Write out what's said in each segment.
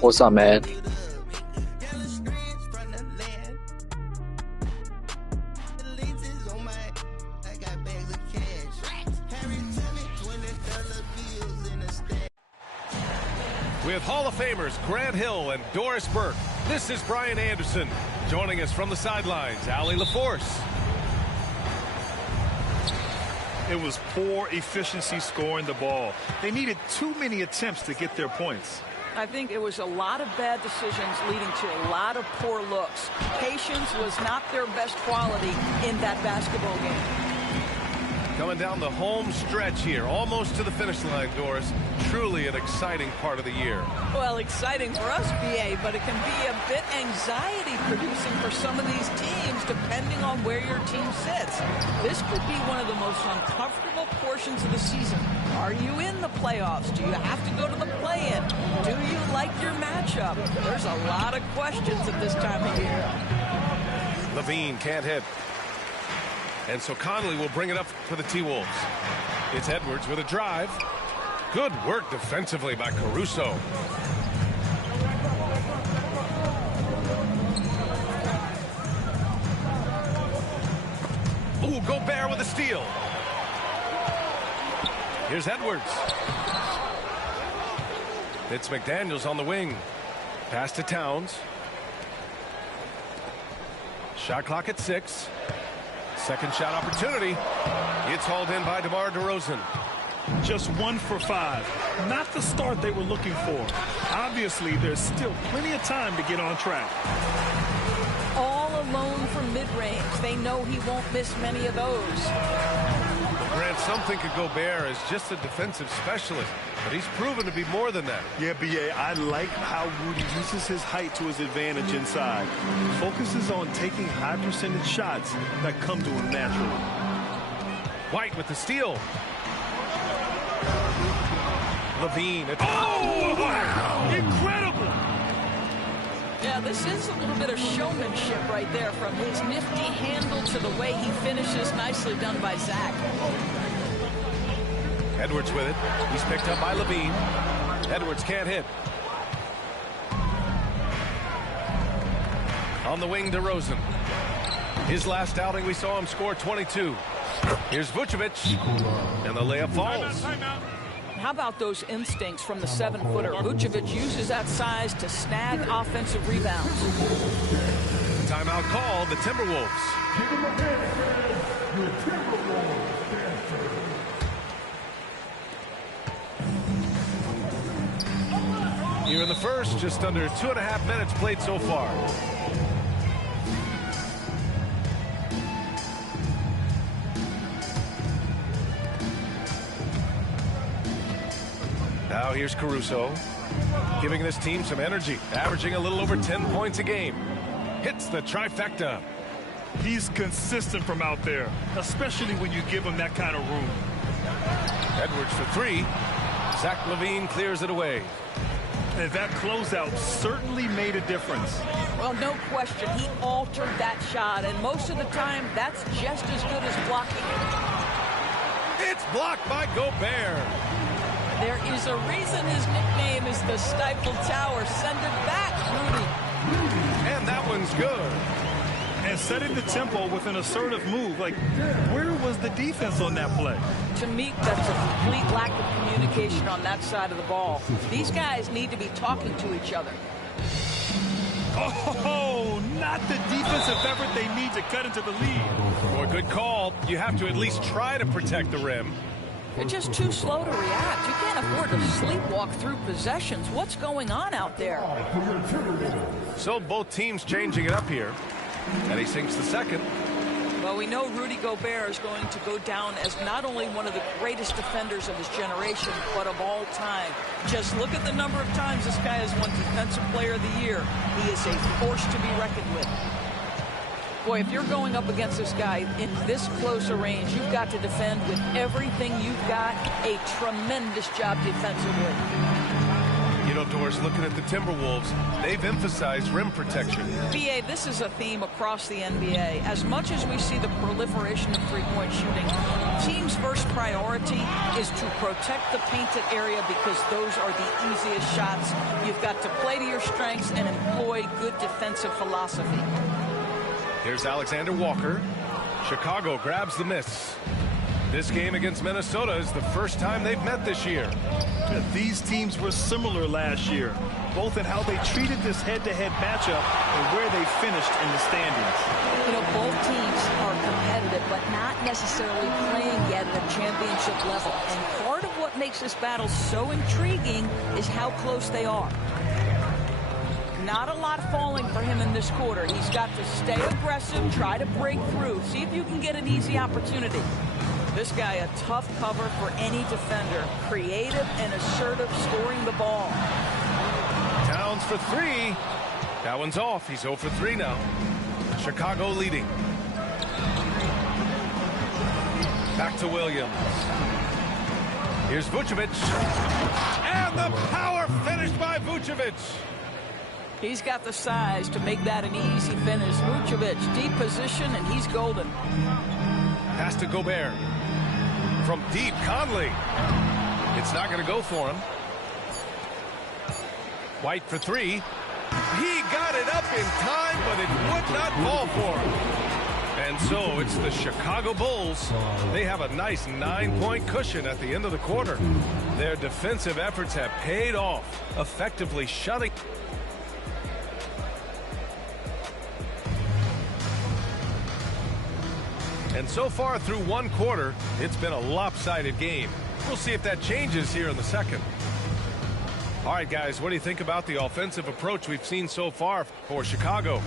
What's up, man? With Hall of Famers Grant Hill and Doris Burke, this is Brian Anderson. Joining us from the sidelines, Allie LaForce. It was poor efficiency scoring the ball. They needed too many attempts to get their points. I think it was a lot of bad decisions leading to a lot of poor looks. Patience was not their best quality in that basketball game. Coming down the home stretch here, almost to the finish line, Doris. Truly an exciting part of the year. Well, exciting for us, BA, but it can be a bit anxiety-producing for some of these teams, depending on where your team sits. This could be one of the most uncomfortable portions of the season. Are you in the playoffs? Do you have to go to the play-in? Do you like your matchup? There's a lot of questions at this time of year. Levine can't hit. And so Conley will bring it up for the T-Wolves. It's Edwards with a drive. Good work defensively by Caruso. Ooh, Gobert with a steal. Here's Edwards. It's McDaniels on the wing. Pass to Towns. Shot clock at 6. Second shot opportunity. It's hauled in by DeMar DeRozan. Just 1 for 5. Not the start they were looking for. Obviously, there's still plenty of time to get on track. All alone from mid-range. They know he won't miss many of those. Grant, some think of Gobert as just a defensive specialist, but he's proven to be more than that. Yeah, B.A., I like how Rudy uses his height to his advantage inside. Focuses on taking high-percentage shots that come to him naturally. White with the steal. Levine. Oh, wow! Incredible! Yeah, this is a little bit of showmanship right there, from his nifty handle to the way he finishes. Nicely done by Zach. Edwards with it. He's picked up by Levine. Edwards can't hit. On the wing, DeRozan. His last outing, we saw him score 22. Here's Vucevic, and the layup falls. How about those instincts from the 7-footer? Vucevic uses that size to snag offensive rebounds. Timeout called, the Timberwolves. Here in the first, just under 2.5 minutes played so far. Now here's Caruso, giving this team some energy, averaging a little over 10 points a game. Hits the trifecta. He's consistent from out there, especially when you give him that kind of room. Edwards for 3. Zach LaVine clears it away. And that closeout certainly made a difference. Well, no question, he altered that shot, and most of the time, that's just as good as blocking it. It's blocked by Gobert. There is a reason his nickname is the Stifle Tower. Send it back, Rudy. And that one's good. And setting the tempo with an assertive move. Like, where was the defense on that play? To me, that's a complete lack of communication on that side of the ball. These guys need to be talking to each other. Oh, not the defensive effort they need to cut into the lead. Boy, good call. You have to at least try to protect the rim. They're just too slow to react. You can't afford to sleepwalk through possessions. What's going on out there? So both teams changing it up here. And he sinks the second. Well, we know Rudy Gobert is going to go down as not only one of the greatest defenders of his generation, but of all time. Just look at the number of times this guy has won Defensive Player of the Year. He is a force to be reckoned with. Boy, if you're going up against this guy in this close a range, you've got to defend with everything you've got. A tremendous job defensively. You know, Doris, looking at the Timberwolves, they've emphasized rim protection. BA, this is a theme across the NBA. As much as we see the proliferation of three-point shooting, teams' first priority is to protect the painted area because those are the easiest shots. You've got to play to your strengths and employ good defensive philosophy. Here's Alexander Walker. Chicago grabs the miss. This game against Minnesota is the first time they've met this year. These teams were similar last year, both in how they treated this head-to-head matchup and where they finished in the standings. You know, both teams are competitive, but not necessarily playing yet at a championship level. And part of what makes this battle so intriguing is how close they are. Not a lot falling for him in this quarter. He's got to stay aggressive, try to break through, see if you can get an easy opportunity. This guy, a tough cover for any defender. Creative and assertive scoring the ball. Towns for three. That one's off. He's 0 for 3 now. Chicago leading. Back to Williams. Here's Vucevic. And the power finish by Vucevic. He's got the size to make that an easy finish. Vucevic, deep position, and he's golden. Pass to Gobert. From deep, Conley. It's not going to go for him. White for 3. He got it up in time, but it would not fall for him. And so it's the Chicago Bulls. They have a nice 9-point cushion at the end of the quarter. Their defensive efforts have paid off, effectively shutting. And so far through one quarter, it's been a lopsided game. We'll see if that changes here in the second. All right, guys, what do you think about the offensive approach we've seen so far for Chicago?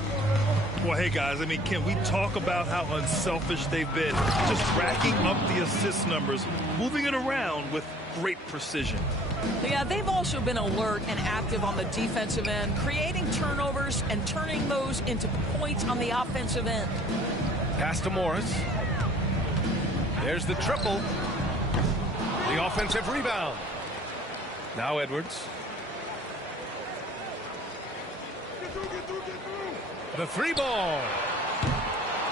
Well, hey, guys, I mean, can we talk about how unselfish they've been? Just racking up the assist numbers, moving it around with great precision. Yeah, they've also been alert and active on the defensive end, creating turnovers and turning those into points on the offensive end. Pass to Morris. There's the triple. The offensive rebound. Now Edwards. The 3-ball.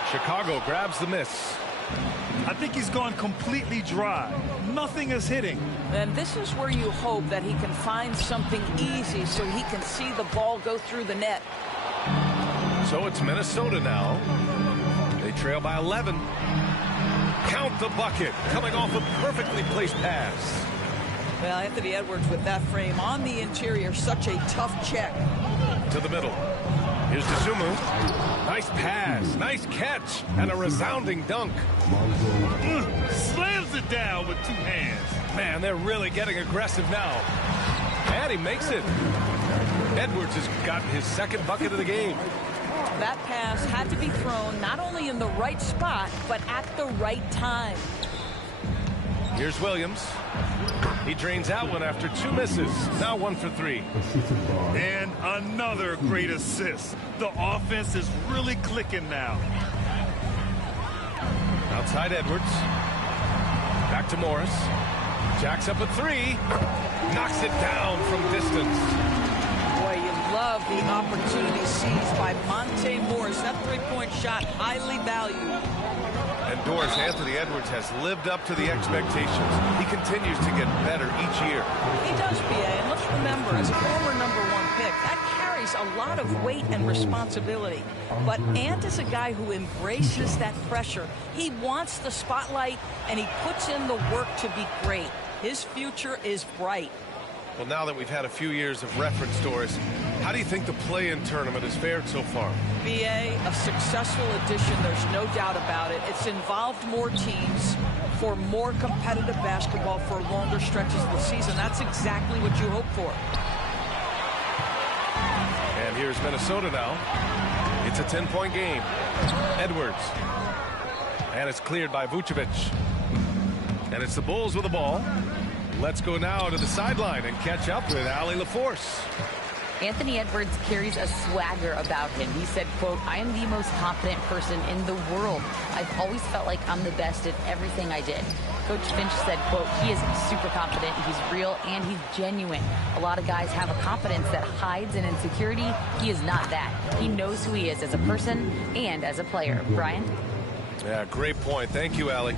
Chicago grabs the miss. I think he's gone completely dry. Nothing is hitting. And this is where you hope that he can find something easy so he can see the ball go through the net. So it's Minnesota now. They trail by 11. Count the bucket. Coming off a perfectly placed pass. Well, Anthony Edwards with that frame on the interior. Such a tough check. To the middle. Here's Dosunmu. Nice pass. Nice catch. And a resounding dunk. Slams it down with 2 hands. Man, they're really getting aggressive now. And he makes it. Edwards has gotten his second bucket of the game. That pass had to be thrown not only in the right spot, but at the right time. Here's Williams. He drains that one after 2 misses. Now 1 for 3. And another great assist. The offense is really clicking now. Outside Edwards. Back to Morris. Jacks up a 3. Knocks it down from distance. Boy, you love the opportunity seized by Monte Morris. That three-point shot highly valued. And Doris, Anthony Edwards has lived up to the expectations. He continues to get better each year. He does, BA. And let's remember, as a former #1 pick, that carries a lot of weight and responsibility. But Ant is a guy who embraces that pressure. He wants the spotlight, and he puts in the work to be great. His future is bright. Well, now that we've had a few years of reference, Doris, how do you think the play-in tournament has fared so far? BA, a successful addition, there's no doubt about it. It's involved more teams for more competitive basketball for longer stretches of the season. That's exactly what you hope for. And here's Minnesota now. It's a 10-point game. Edwards. And it's cleared by Vucevic. And it's the Bulls with the ball. Let's go now to the sideline and catch up with Allie LaForce. Anthony Edwards carries a swagger about him. He said, quote, "I am the most confident person in the world. I've always felt like I'm the best at everything I did." Coach Finch said, quote, "He is super confident, he's real, and he's genuine. A lot of guys have a confidence that hides in insecurity. He is not that. He knows who he is as a person and as a player." Brian? Yeah, great point. Thank you, Allie.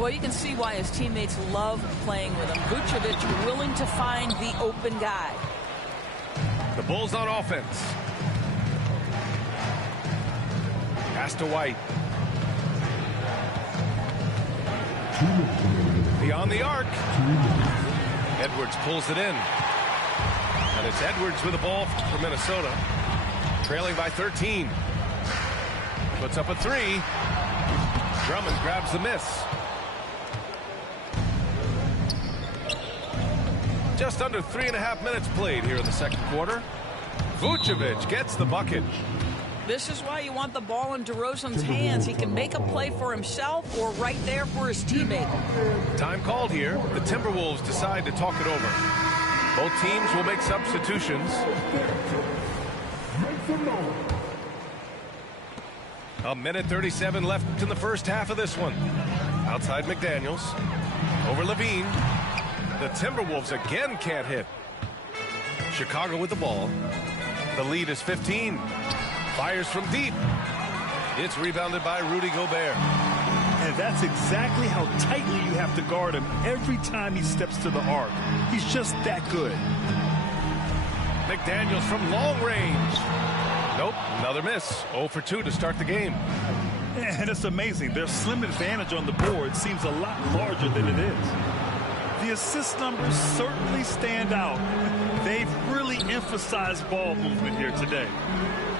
Well, you can see why his teammates love playing with him. Vucevic willing to find the open guy. The Bulls on offense. Pass to White. Beyond the arc. Edwards pulls it in. And it's Edwards with the ball for Minnesota. Trailing by 13. Puts up a three. Drummond grabs the miss. Just under 3.5 minutes played here in the second quarter. Vucevic gets the bucket. This is why you want the ball in DeRozan's hands. He can make a play for himself or right there for his teammate. Time called here. The Timberwolves decide to talk it over. Both teams will make substitutions. A minute 37 left in the first half of this one. Outside McDaniels. Over Levine. The Timberwolves again can't hit. Chicago with the ball. The lead is 15. Fires from deep. It's rebounded by Rudy Gobert. And that's exactly how tightly you have to guard him every time he steps to the arc. He's just that good. McDaniels from long range. Nope, another miss. 0 for 2 to start the game. And it's amazing. Their slim advantage on the board seems a lot larger than it is. The assist numbers certainly stand out. They've really emphasized ball movement here today.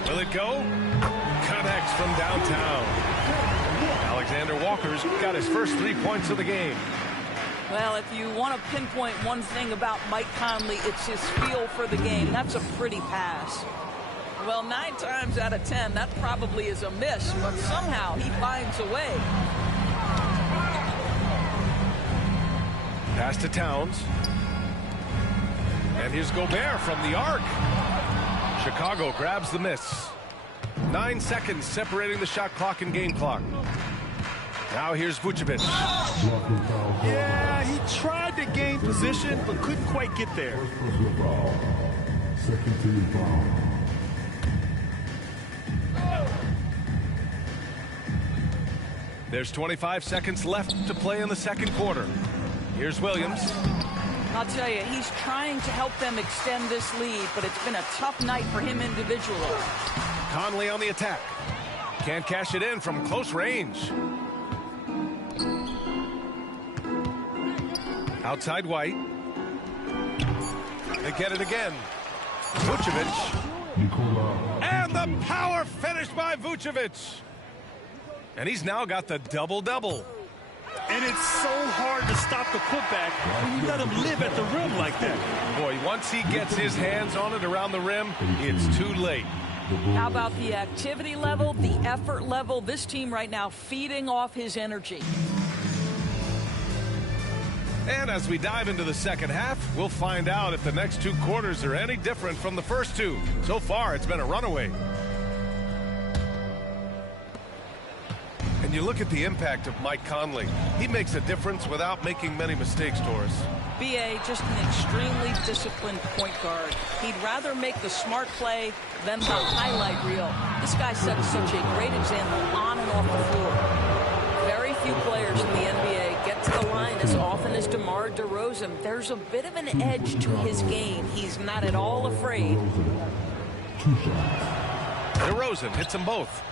Will it go? Connects from downtown. Alexander Walker's got his first 3 points of the game. Well, if you want to pinpoint one thing about Mike Conley, it's his feel for the game. That's a pretty pass. Well, 9 times out of 10, that probably is a miss, but somehow he finds a way. Pass to Towns. And here's Gobert from the arc. Chicago grabs the miss. 9 seconds separating the shot clock and game clock. Now here's Vucevic. Yeah, he tried to gain position, but couldn't quite get there. There's 25 seconds left to play in the second quarter. Here's Williams. I'll tell you, he's trying to help them extend this lead, but it's been a tough night for him individually. Conley on the attack. Can't cash it in from close range. Outside White. They get it again. Vucevic. And the power finish by Vucevic. And he's now got the double-double. And it's so hard to stop the putback when you let him live at the rim like that. Boy, once he gets his hands on it around the rim, it's too late. How about the activity level, the effort level? This team right now feeding off his energy. And as we dive into the second half, we'll find out if the next 2 quarters are any different from the first 2. So far, it's been a runaway. And you look at the impact of Mike Conley. He makes a difference without making many mistakes, Doris. B.A. just an extremely disciplined point guard. He'd rather make the smart play than the highlight reel. This guy sets such a great example on and off the floor. Very few players in the NBA get to the line as often as DeMar DeRozan. There's a bit of an edge to his game. He's not at all afraid. DeRozan hits them both.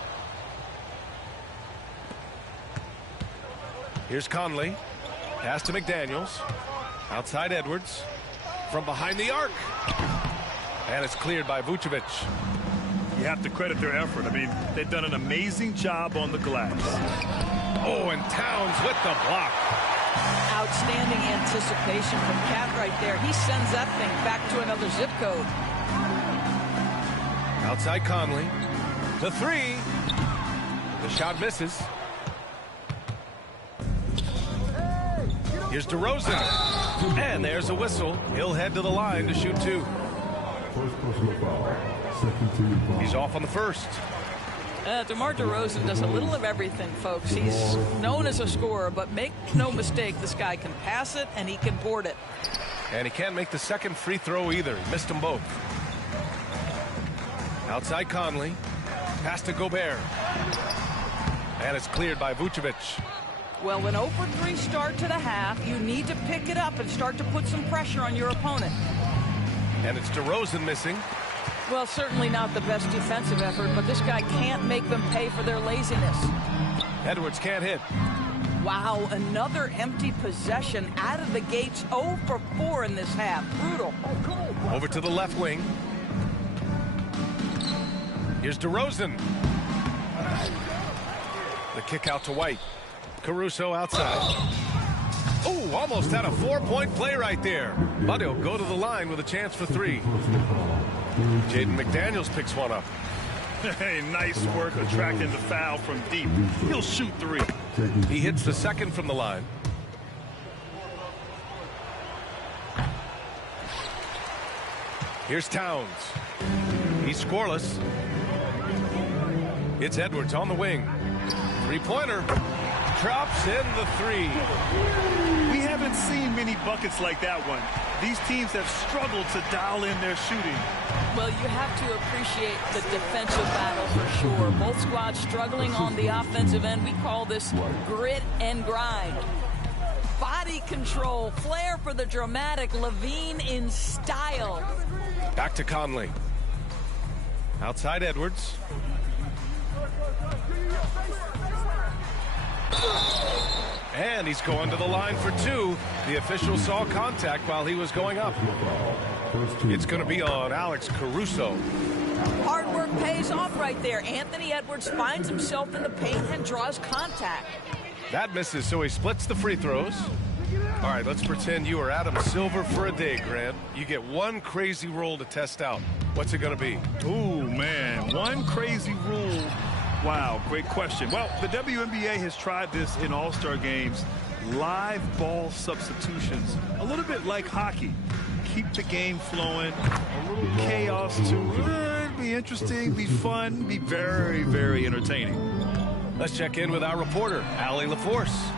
Here's Conley. Pass to McDaniels. Outside Edwards. From behind the arc. And it's cleared by Vucevic. You have to credit their effort. I mean, they've done an amazing job on the glass. Oh, and Towns with the block. Outstanding anticipation from Cat right there. He sends that thing back to another zip code. Outside Conley. The three. The shot misses. Here's DeRozan. And there's a whistle. He'll head to the line to shoot 2. First personal foul. Second team foul. He's off on the first. DeMar DeRozan does a little of everything, folks. He's known as a scorer, but make no mistake, this guy can pass it and he can board it. And he can't make the second free throw either. He missed them both. Outside Conley. Pass to Gobert. And it's cleared by Vucevic. Well, when 0 for 3 start to the half, you need to pick it up and start to put some pressure on your opponent. And it's DeRozan missing. Well, certainly not the best defensive effort, but this guy can't make them pay for their laziness. Edwards can't hit. Wow, another empty possession out of the gates. 0 for 4 in this half. Brutal. Over to the left wing. Here's DeRozan. The kick out to White. Caruso outside. Oh, almost had a 4-point play right there. But he'll go to the line with a chance for 3. Jaden McDaniels picks one up. Hey, nice work attracting the foul from deep. He'll shoot 3. He hits the second from the line. Here's Towns. He's scoreless. It's Edwards on the wing. Three-pointer. Drops in the 3. We haven't seen many buckets like that one. These teams have struggled to dial in their shooting. Well, you have to appreciate the defensive battle for sure. Both squads struggling on the offensive end. We call this grit and grind. Body control, flair for the dramatic, LaVine in style. Back to Conley. Outside Edwards. And he's going to the line for 2. The official saw contact while he was going up. It's going to be on Alex Caruso. Hard work pays off right there. Anthony Edwards finds himself in the paint and draws contact. That misses, so he splits the free throws. All right, let's pretend you are Adam Silver for a day, Grant. You get one crazy rule to test out. What's it going to be? Ooh, man, one crazy rule. Wow, great question. Well, the WNBA has tried this in All-Star games. Live ball substitutions, a little bit like hockey. Keep the game flowing, a little chaos to be interesting, be fun, be very, very entertaining. Let's check in with our reporter, Allie LaForce.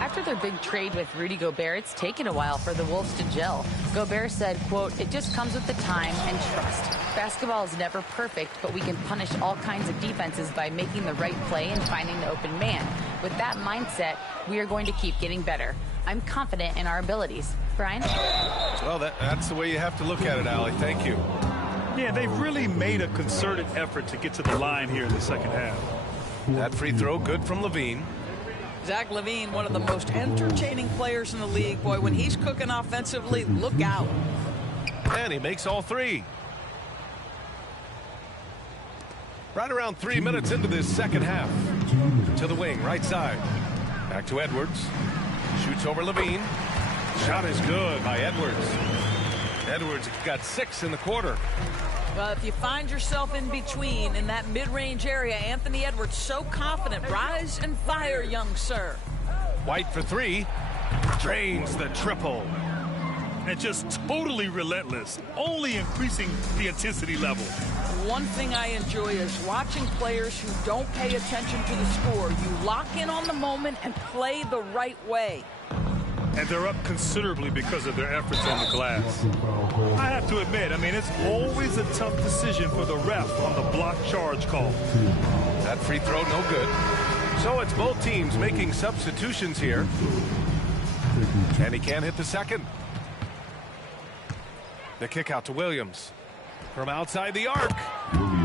After their big trade with Rudy Gobert, it's taken a while for the Wolves to gel. Gobert said, quote, "It just comes with the time and trust. Basketball is never perfect, but we can punish all kinds of defenses by making the right play and finding the open man. With that mindset, we are going to keep getting better. I'm confident in our abilities." Brian? Well, that's the way you have to look at it, Allie. Thank you. Yeah, they've really made a concerted effort to get to the line here in the second half. That free throw good from LaVine. Zach LaVine, one of the most entertaining players in the league. Boy, when he's cooking offensively, look out. And he makes all 3. Right around 3 minutes into this second half. To the wing, right side. Back to Edwards. Shoots over LaVine. Shot is good by Edwards. Edwards got 6 in the quarter. Well, if you find yourself in between in that mid-range area, Anthony Edwards so confident. Rise and fire, young sir. White for 3. Drains the triple. And just totally relentless, only increasing the intensity level. One thing I enjoy is watching players who don't pay attention to the score. You lock in on the moment and play the right way. And they're up considerably because of their efforts on the glass. I have to admit, I mean, it's always a tough decision for the ref on the block charge call. That free throw no good. So it's both teams making substitutions here. And he can't hit the second. The kick out to Williams. From outside the arc.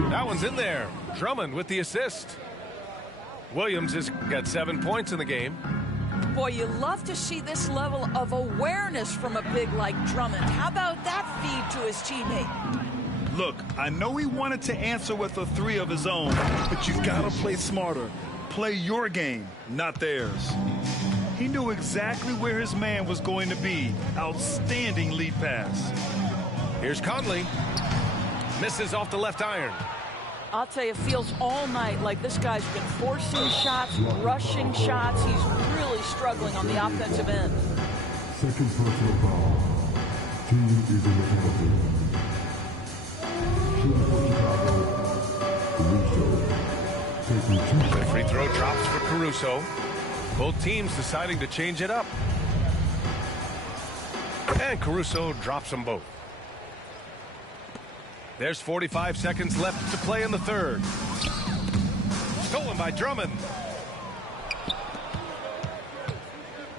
That one's in there. Drummond with the assist. Williams has got 7 points in the game. Boy, you love to see this level of awareness from a big like Drummond. How about that feed to his teammate? Look, I know he wanted to answer with a 3 of his own, but you've got to play smarter. Play your game, not theirs. He knew exactly where his man was going to be. Outstanding lead pass. Here's Conley. Misses off the left iron. I'll tell you, it feels all night like this guy's been forcing shots, rushing shots. He's really struggling on the offensive end. Second personal foul. Team is in the penalty. The free throw drops for Caruso. Both teams deciding to change it up. And Caruso drops them both. There's 45 seconds left to play in the third. Stolen by Drummond.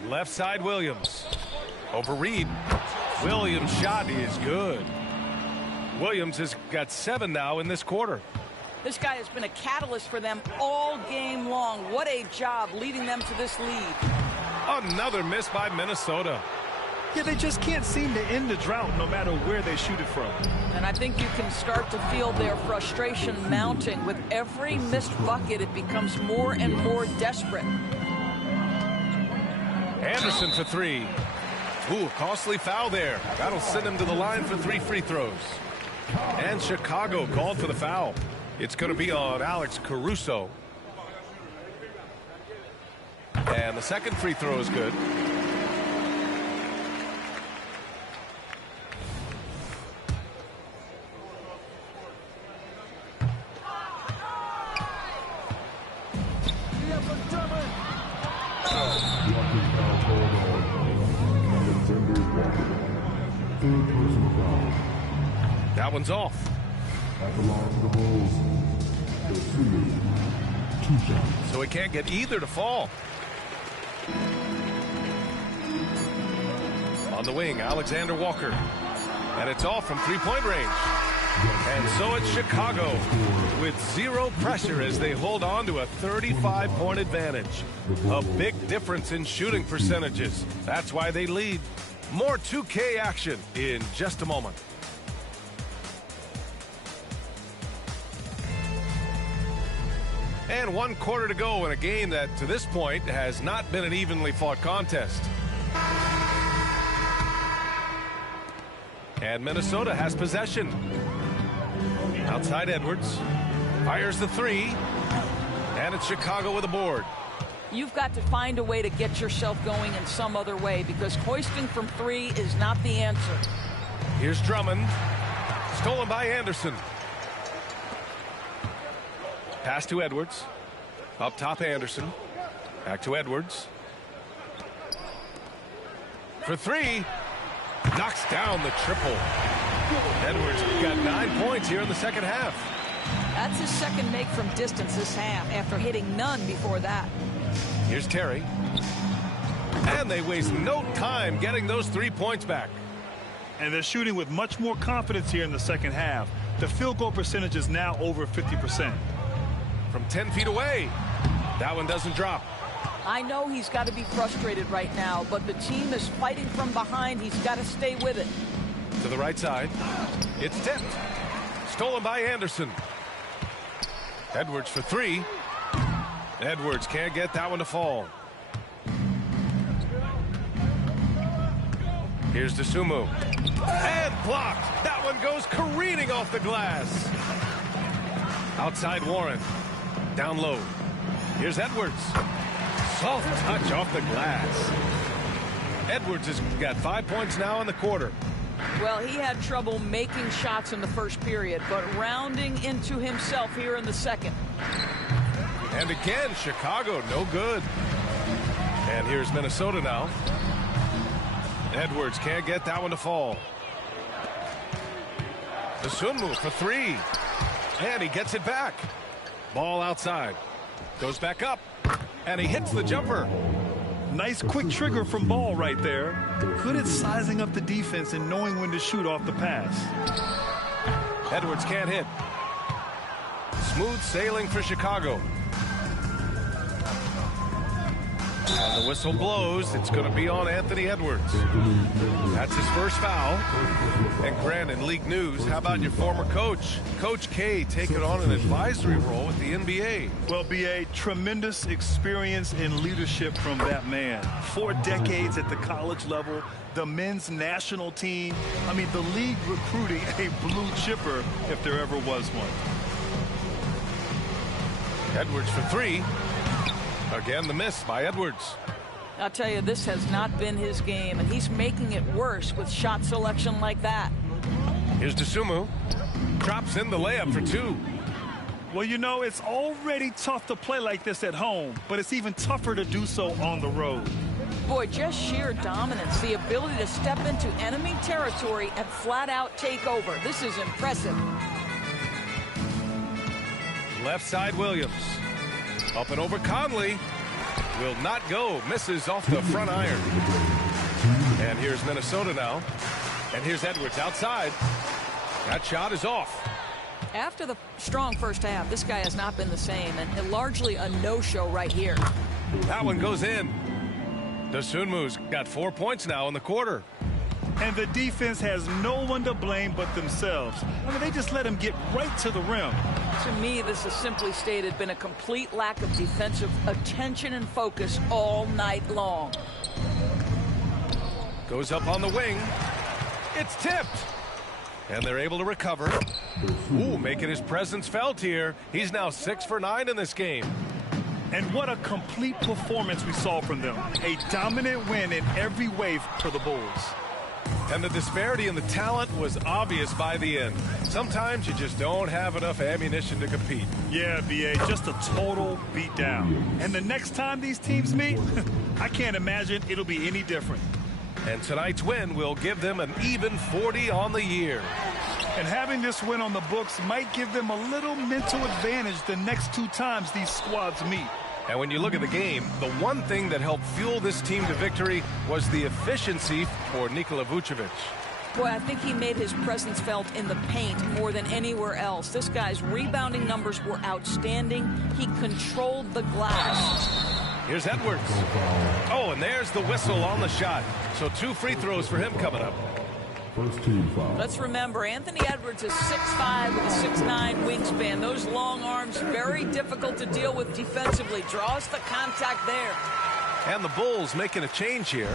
Left side Williams. Over Reed. Williams' shot is good. Williams has got 7 now in this quarter. This guy has been a catalyst for them all game long. What a job leading them to this lead. Another miss by Minnesota. Yeah, they just can't seem to end the drought no matter where they shoot it from. And I think you can start to feel their frustration mounting. With every missed bucket, it becomes more and more desperate. Anderson for 3. Ooh, costly foul there. That'll send him to the line for 3 free throws. And Chicago called for the foul. It's going to be on Alex Caruso. And the second free throw is good. That one's off. That belongs to the Bulls. Two shots. So he can't get either to fall. On the wing, Alexander Walker. And it's off from three-point range. And so it's Chicago with 0 pressure as they hold on to a 35-point advantage. A big difference in shooting percentages. That's why they lead. More 2K action in just a moment. And 1 quarter to go in a game that, to this point, has not been an evenly fought contest. And Minnesota has possession. Outside Edwards. Fires the 3. And it's Chicago with a board. You've got to find a way to get yourself going in some other way, because hoisting from 3 is not the answer. Here's Drummond. Stolen by Anderson. Pass to Edwards. Up top Anderson. Back to Edwards. For 3. Knocks down the triple. Edwards got 9 points here in the second half. That's his second make from distance this half, after hitting none before that. Here's Terry. And they waste no time getting those 3 points back. And they're shooting with much more confidence here in the second half. The field goal percentage is now over 50%. From 10 feet away. That one doesn't drop. I know he's got to be frustrated right now, but the team is fighting from behind. He's got to stay with it. To the right side. It's tipped. Stolen by Anderson. Edwards for 3. Edwards can't get that one to fall. Here's Dosunmu. And blocked. That one goes careening off the glass. Outside Warren. Down low. Here's Edwards. Soft touch off the glass. Edwards has got 5 points now in the quarter. Well, he had trouble making shots in the first period, but rounding into himself here in the second. And again, Chicago, no good. And here's Minnesota now. Edwards can't get that one to fall. Dosunmu for 3. And he gets it back. Ball outside. Goes back up. And he hits the jumper. Nice quick trigger from Ball right there. Good at sizing up the defense and knowing when to shoot off the pass. Edwards can't hit. Smooth sailing for Chicago. And the whistle blows. It's going to be on Anthony Edwards. That's his first foul. And Grant, in league news, how about your former coach? Coach K taking on an advisory role with the NBA. Well, B.A., tremendous experience and leadership from that man. 4 decades at the college level, the men's national team. I mean, the league recruiting a blue chipper if there ever was one. Edwards for 3. Again, the miss by Edwards. I'll tell you, this has not been his game, and he's making it worse with shot selection like that. Here's Dosunmu. Drops in the layup for two. Well, you know, it's already tough to play like this at home, but it's even tougher to do so on the road. Boy, just sheer dominance, the ability to step into enemy territory and flat out take over. This is impressive. Left side Williams. Up and over Conley. Will not go. Misses off the front iron. And here's Minnesota now. And here's Edwards outside. That shot is off. After the strong first half, this guy has not been the same, and largely a no-show right here. That one goes in. Dosunmu's got 4 points now in the quarter. And the defense has no one to blame but themselves. I mean, they just let him get right to the rim. To me, this has simply stated been a complete lack of defensive attention and focus all night long. Goes up on the wing. It's tipped. And they're able to recover. Ooh, making his presence felt here. He's now 6 for 9 in this game. And what a complete performance we saw from them. A dominant win in every way for the Bulls. And the disparity in the talent was obvious by the end. Sometimes you just don't have enough ammunition to compete. Yeah, B.A., just a total beatdown. And the next time these teams meet, I can't imagine it'll be any different. And tonight's win will give them an even 40 on the year. And having this win on the books might give them a little mental advantage the next 2 times these squads meet. And when you look at the game, the one thing that helped fuel this team to victory was the efficiency for Nikola Vucevic. Boy, I think he made his presence felt in the paint more than anywhere else. This guy's rebounding numbers were outstanding. He controlled the glass. Here's Edwards. Oh, and there's the whistle on the shot. So 2 free throws for him coming up. First team foul. Let's remember, Anthony Edwards is 6'5" with a 6'9" wingspan. Those long arms, very difficult to deal with defensively. Draws the contact there. And the Bulls making a change here.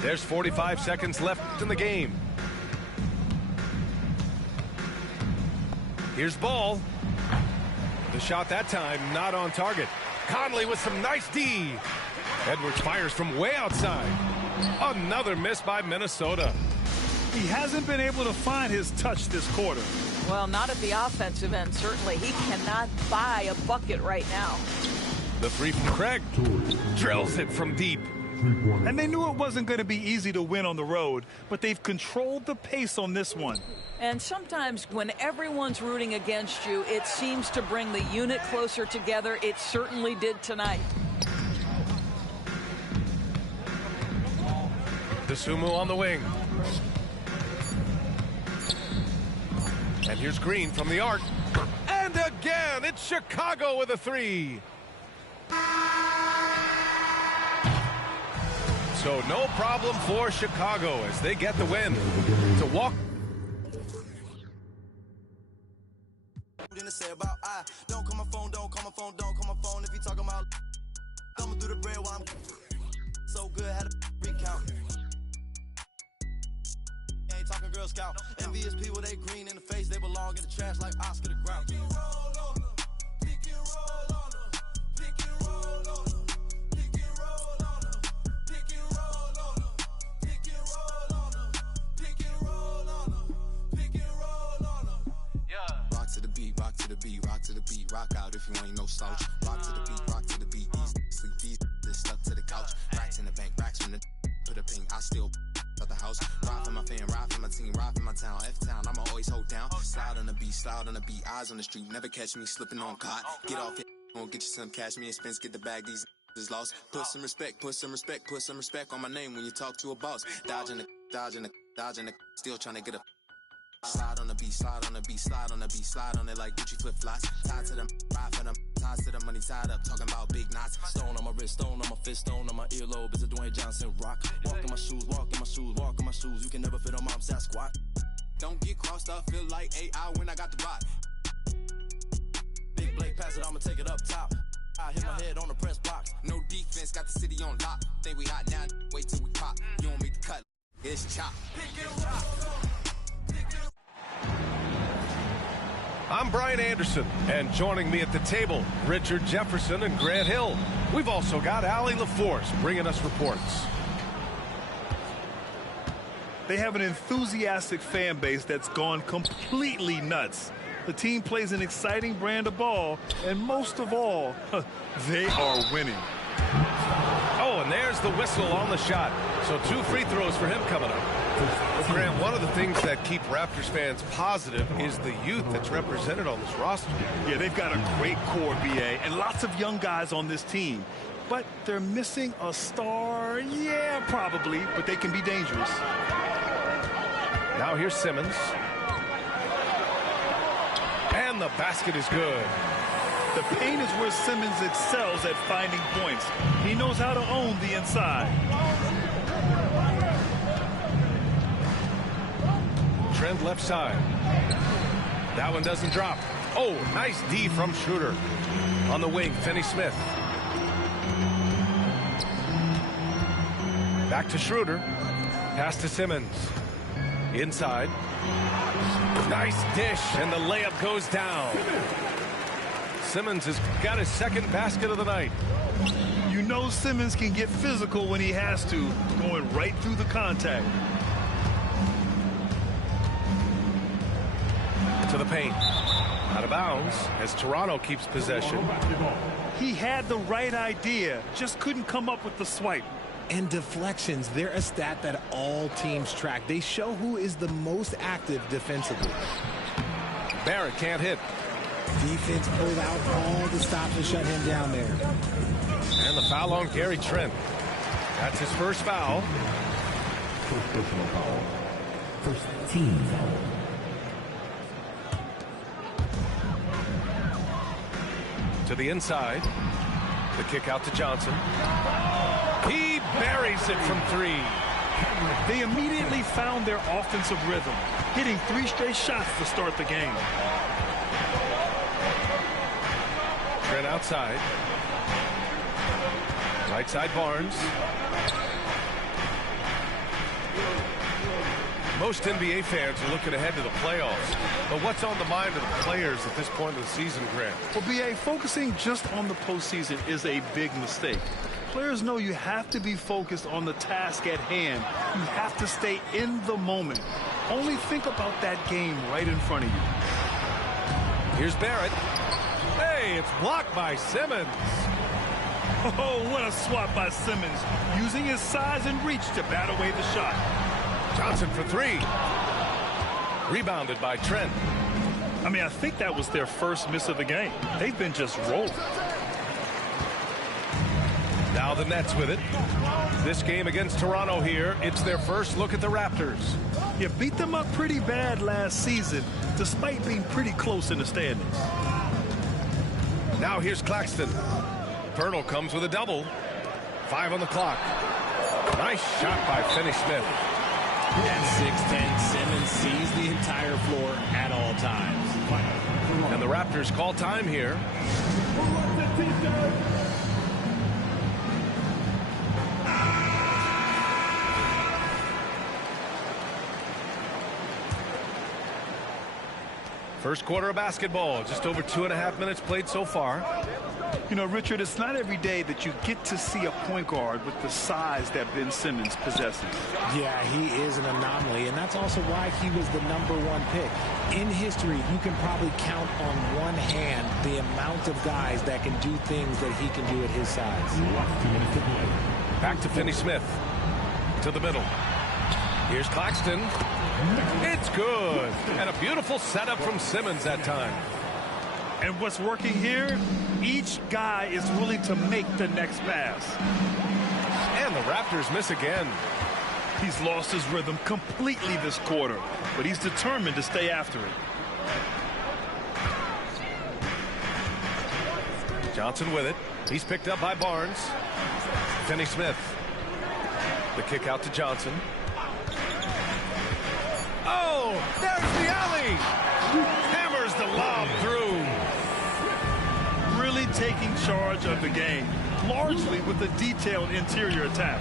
There's 45 seconds left in the game. Here's Ball. The shot that time not on target. Conley with some nice D. Edwards fires from way outside. Another miss by Minnesota. He hasn't been able to find his touch this quarter. Well, not at the offensive end, certainly. He cannot buy a bucket right now. The three from Craig. Drills it from deep. And they knew it wasn't going to be easy to win on the road, but they've controlled the pace on this one. And sometimes when everyone's rooting against you, it seems to bring the unit closer together. It certainly did tonight. Dosunmu on the wing. And here's Green from the arc. And again, it's Chicago with a 3. So no problem for Chicago as they get the win. To walk. Don't call my phone, don't call my phone, don't call my phone if you talking about thumbing through the bread while I'm so good, had a recount. Ain't talking Girl Scout. Envious people, they green in the face, they belong in the trash like Oscar the Grouch. Pick and roll on them, pick and roll on them, pick and roll on them, pick and roll on them, pick and roll on them, pick and roll on them, pick and roll on them, pick and roll on them. Yeah. Rock to the beat, rock to the beat, rock to the beat, rock out if you ain't no slouch. Rock to the beat, rock to the beat. These sleep, these stuck to the couch. Racks in the bank, racks from the put a ping. I still out the house. Ride for my fan, ride for my team, ride for my town. F-town, I'ma always hold down. Slide on the beat, eyes on the street. Never catch me slipping on cot. Get off it, gonna get you some cash. Me and Spence get the bag. These is lost. Put some respect, put some respect, put some respect on my name when you talk to a boss. Dodging the, still trying to get a. Slide on the beat, slide on the beat, slide on the beat, slide on it like Gucci flip-flops. Tied to them, ride for them, ties to the money tied up, talking about big knots. Stone on my wrist, stone on my fist, stone on my earlobe. It's a Dwayne Johnson rock. Walk in my shoes, walk in my shoes, walk in my shoes. You can never fit on my Sasquatch. Don't get crossed up, feel like AI when I got the bot. Big Blake pass it, I'ma take it up top. I hit my head on the press box. No defense, got the city on lock. Think we hot now, wait till we pop. You don't make the cut, it's chop. Pick and roll. I'm Brian Anderson, and joining me at the table, Richard Jefferson and Grant Hill. We've also got Allie LaForce bringing us reports. They have an enthusiastic fan base that's gone completely nuts. The team plays an exciting brand of ball, and most of all, they are winning. Oh, and there's the whistle on the shot. So 2 free throws for him coming up. Well, Grant, one of the things that keep Raptors fans positive is the youth that's represented on this roster. Yeah, they've got a great core, BA, and lots of young guys on this team. But they're missing a star. Yeah, probably, but they can be dangerous. Now here's Simmons. And the basket is good. The paint is where Simmons excels at finding points. He knows how to own the inside. Trent left side. That one doesn't drop. Oh, nice D from Schroeder. On the wing, Finney-Smith. Back to Schroeder. Pass to Simmons. Inside. Nice dish, and the layup goes down. Simmons has got his second basket of the night. You know Simmons can get physical when he has to, going right through the contact. To the paint. Out of bounds as Toronto keeps possession. He had the right idea, just couldn't come up with the swipe. And deflections, they're a stat that all teams track. They show who is the most active defensively. Barrett can't hit. Defense pulled out all the stops to shut him down there. And the foul on Gary Trent. That's his first foul. First personal foul. First team foul. To the inside. The kick out to Johnson. He buries it from 3. They immediately found their offensive rhythm, hitting 3 straight shots to start the game. Trent outside. Right side Barnes. Most NBA fans are looking ahead to the playoffs. But what's on the mind of the players at this point of the season, Grant? Well, BA, focusing just on the postseason is a big mistake. Players know you have to be focused on the task at hand. You have to stay in the moment. Only think about that game right in front of you. Here's Barrett. Hey, it's blocked by Simmons. Oh, what a swat by Simmons, using his size and reach to bat away the shot. Johnson for 3. Rebounded by Trent. I mean, I think that was their first miss of the game. They've been just rolling. Now the Nets with it. This game against Toronto here, it's their first look at the Raptors. You beat them up pretty bad last season, despite being pretty close in the standings. Now here's Claxton. Pirtle comes with a double. 5 on the clock. Nice shot by Finney-Smith. At 6'10", Simmons sees the entire floor at all times. And the Raptors call time here. First quarter of basketball, just over 2.5 minutes played so far. You know, Richard, it's not every day that you get to see a point guard with the size that Ben Simmons possesses. Yeah, he is an anomaly, and that's also why he was the #1 pick. In history, you can probably count on one hand the amount of guys that can do things that he can do at his size. Back to Finney-Smith. To the middle. Here's Claxton. It's good. And a beautiful setup from Simmons that time. And what's working here, each guy is willing to make the next pass. And the Raptors miss again. He's lost his rhythm completely this quarter, but he's determined to stay after it. Johnson with it. He's picked up by Barnes. Finney-Smith. The kick out to Johnson. Oh, there's the alley. Hammers the lob through. Really taking charge of the game, largely with a detailed interior attack.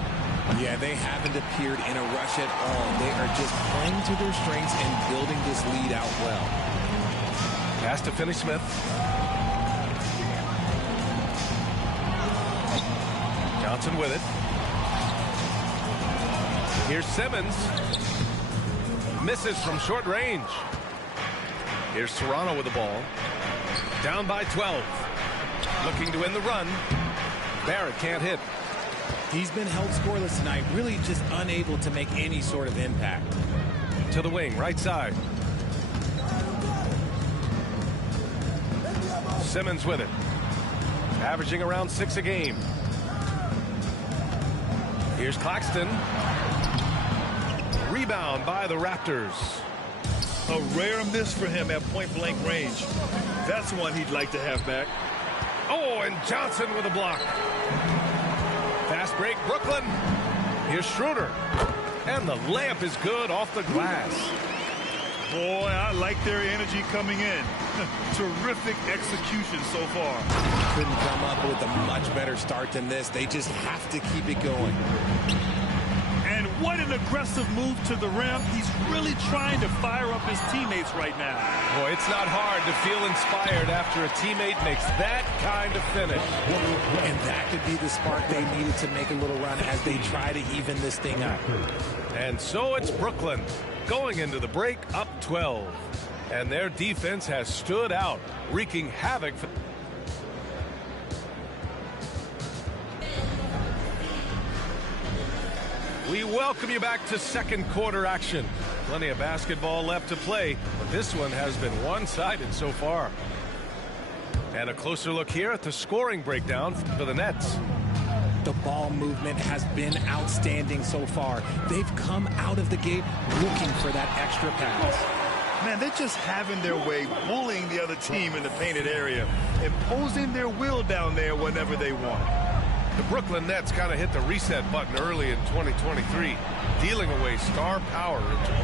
Yeah, they haven't appeared in a rush at all. They are just playing to their strengths and building this lead out well. Pass to Finney-Smith. Johnson with it. Here's Simmons. Misses from short range. Here's Toronto with the ball. Down by 12. Looking to win the run. Barrett can't hit. He's been held scoreless tonight, really just unable to make any sort of impact. To the wing, right side. Simmons with it. Averaging around 6 a game. Here's Claxton. Rebound by the Raptors. A rare miss for him at point-blank range. That's one he'd like to have back. Oh, and Johnson with a block. Fast break, Brooklyn. Here's Schroeder. And the layup is good off the glass. Boy, I like their energy coming in. Terrific execution so far. Couldn't come up with a much better start than this. They just have to keep it going. And what an aggressive move to the rim. He's really trying to fire up his teammates right now. Boy, it's not hard to feel inspired after a teammate makes that kind of finish. And that could be the spark they needed to make a little run as they try to even this thing up. And so it's Brooklyn going into the break up 12. And their defense has stood out, wreaking havoc. We welcome you back to second quarter action. Plenty of basketball left to play, but this one has been one-sided so far. And a closer look here at the scoring breakdown for the Nets. The ball movement has been outstanding so far. They've come out of the gate looking for that extra pass. Man, they're just having their way, bullying the other team in the painted area, imposing their will down there whenever they want. The Brooklyn Nets kind of hit the reset button early in 2023, dealing away star power.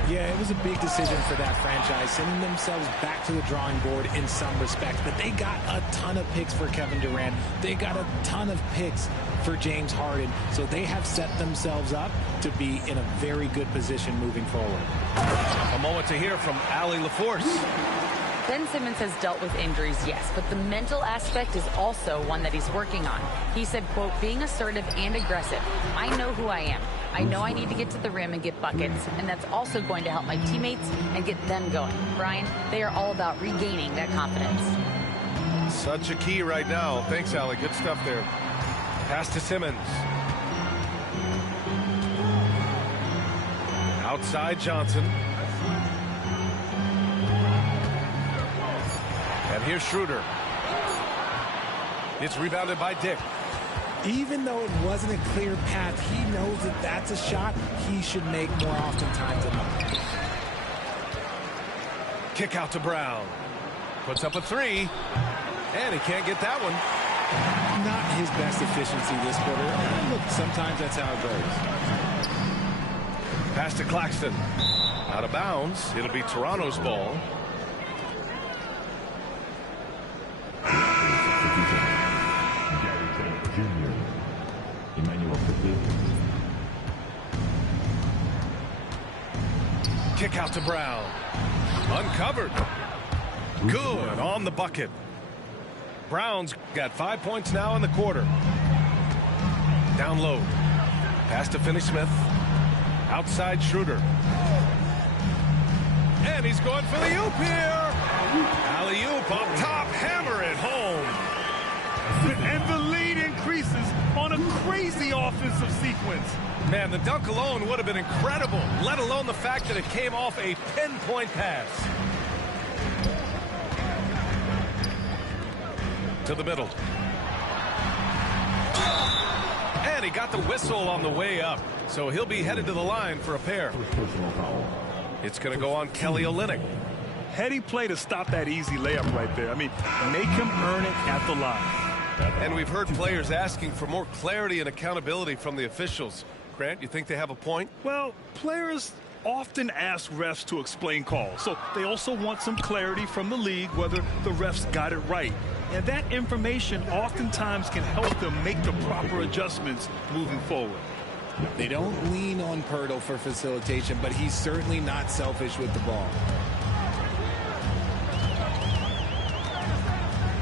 Yeah, it was a big decision for that franchise, sending themselves back to the drawing board in some respects. But they got a ton of picks for Kevin Durant. They got a ton of picks for James Harden. So they have set themselves up to be in a very good position moving forward. A moment to hear from Allie LaForce. Ben Simmons has dealt with injuries, yes, but the mental aspect is also one that he's working on. He said, quote, being assertive and aggressive. I know who I am. I know I need to get to the rim and get buckets, and that's also going to help my teammates and get them going. Brian, they are all about regaining that confidence. Such a key right now. Thanks, Allie. Good stuff there. Pass to Simmons. Outside Johnson. And here's Schroeder. It's rebounded by Dick. Even though it wasn't a clear path, he knows that that's a shot he should make more oftentimes than not. Kick out to Brown. Puts up a three. And he can't get that one. Not his best efficiency this quarter. Look, sometimes that's how it goes. Pass to Claxton. Out of bounds. It'll be Toronto's ball. Kick out to Brown. Uncovered. Good on the bucket. Brown's got 5 points now in the quarter. Down low. Pass to Finney-Smith. Outside Schroeder. And he's going for the oop here. Alley-oop up top. Hammer it home. And the lead increases on a crazy offensive sequence. Man, the dunk alone would have been incredible, let alone the fact that it came off a pinpoint pass. To the middle. And he got the whistle on the way up, so he'll be headed to the line for a pair. It's going to go on Kelly Olynyk. Heady play to stop that easy layup right there. I mean, make him earn it at the line. And we've heard players asking for more clarity and accountability from the officials. Grant, you think they have a point? Well, players often ask refs to explain calls, so they also want some clarity from the league whether the refs got it right. And that information oftentimes can help them make the proper adjustments moving forward. They don't lean on Poeltl for facilitation, but he's certainly not selfish with the ball.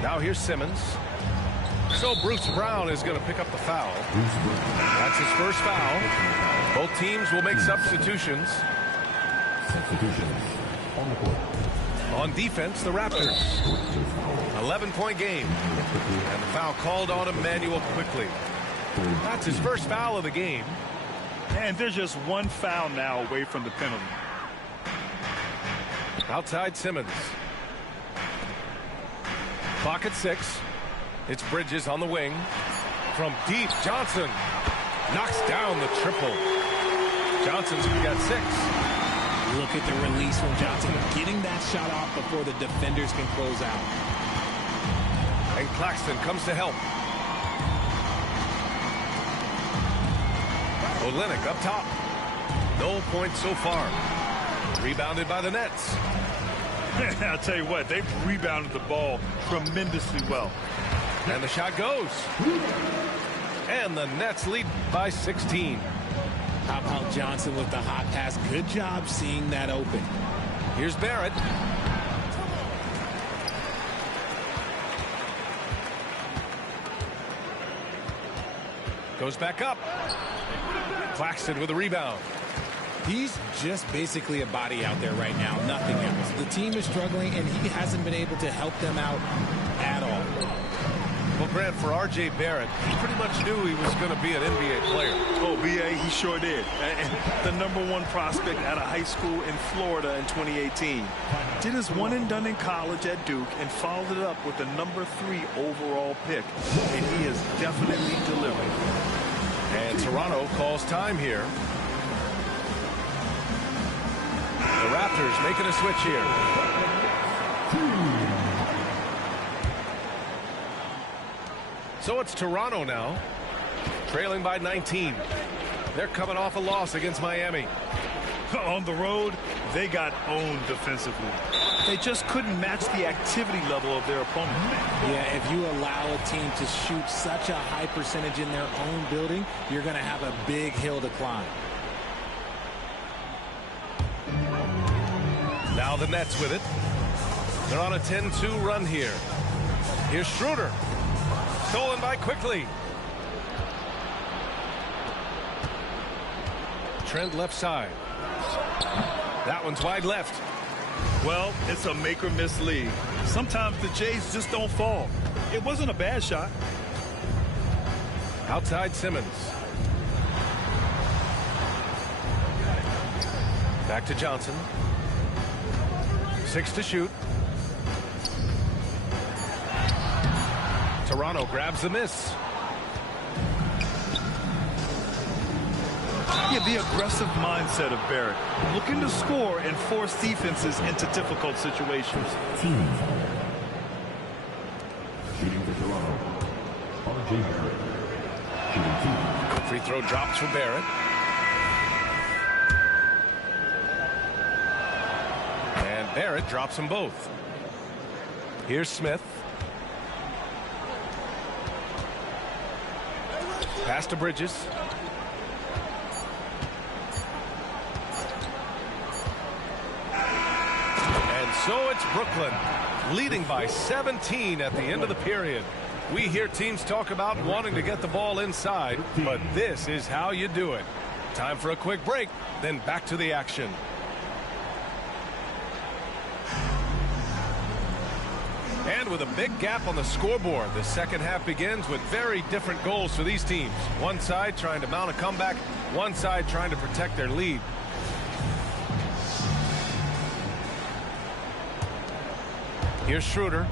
Now here's Simmons. So Bruce Brown is going to pick up the foul. That's his first foul. Both teams will make substitutions. Substitutions on the court. On defense, the Raptors. 11-point game. And the foul called on Emmanuel quickly. That's his first foul of the game. And they're just one foul now away from the penalty. Outside Simmons. Clock at 6. It's Bridges on the wing. From deep, Johnson knocks down the triple. Johnson's got 6. Look at the release from Johnson, getting that shot off before the defenders can close out. And Claxton comes to help. Olynyk up top. No points so far. Rebounded by the Nets. I'll tell you what, they've rebounded the ball tremendously well. And the shot goes. And the Nets lead by 16. How about Johnson with the hot pass? Good job seeing that open. Here's Barrett. Goes back up. Claxton with a rebound. He's just basically a body out there right now, nothing else. The team is struggling, and he hasn't been able to help them out at all. Well, Grant, for R.J. Barrett, he pretty much knew he was going to be an NBA player. Oh, B.A., he sure did. And the #1 prospect out of high school in Florida in 2018. Did his one and done in college at Duke and followed it up with the #3 overall pick. And he is definitely delivering. And Toronto calls time here. The Raptors making a switch here. So it's Toronto now, trailing by 19. They're coming off a loss against Miami. On the road, they got owned defensively. They just couldn't match the activity level of their opponent. Yeah, if you allow a team to shoot such a high percentage in their own building, you're going to have a big hill to climb. Now the Nets with it. They're on a 10-2 run here. Here's Schroeder. Stolen by Quickly. Trent left side. That one's wide left. Well, it's a make or miss league. Sometimes the Jays just don't fall. It wasn't a bad shot. Outside Simmons. Back to Johnson. 6 to shoot. Toronto grabs the miss. Yeah, the aggressive mindset of Barrett. Looking to score and force defenses into difficult situations. Team foul. Shooting for Toronto. R.J. Barrett. Shooting 2. Free throw drops for Barrett. And Barrett drops them both. Here's Smith. Pass to Bridges. And so it's Brooklyn, leading by 17 at the end of the period. We hear teams talk about wanting to get the ball inside, but this is how you do it. Time for a quick break, then back to the action. And with a big gap on the scoreboard, the second half begins with very different goals for these teams. One side trying to mount a comeback, one side trying to protect their lead. Here's Schroeder.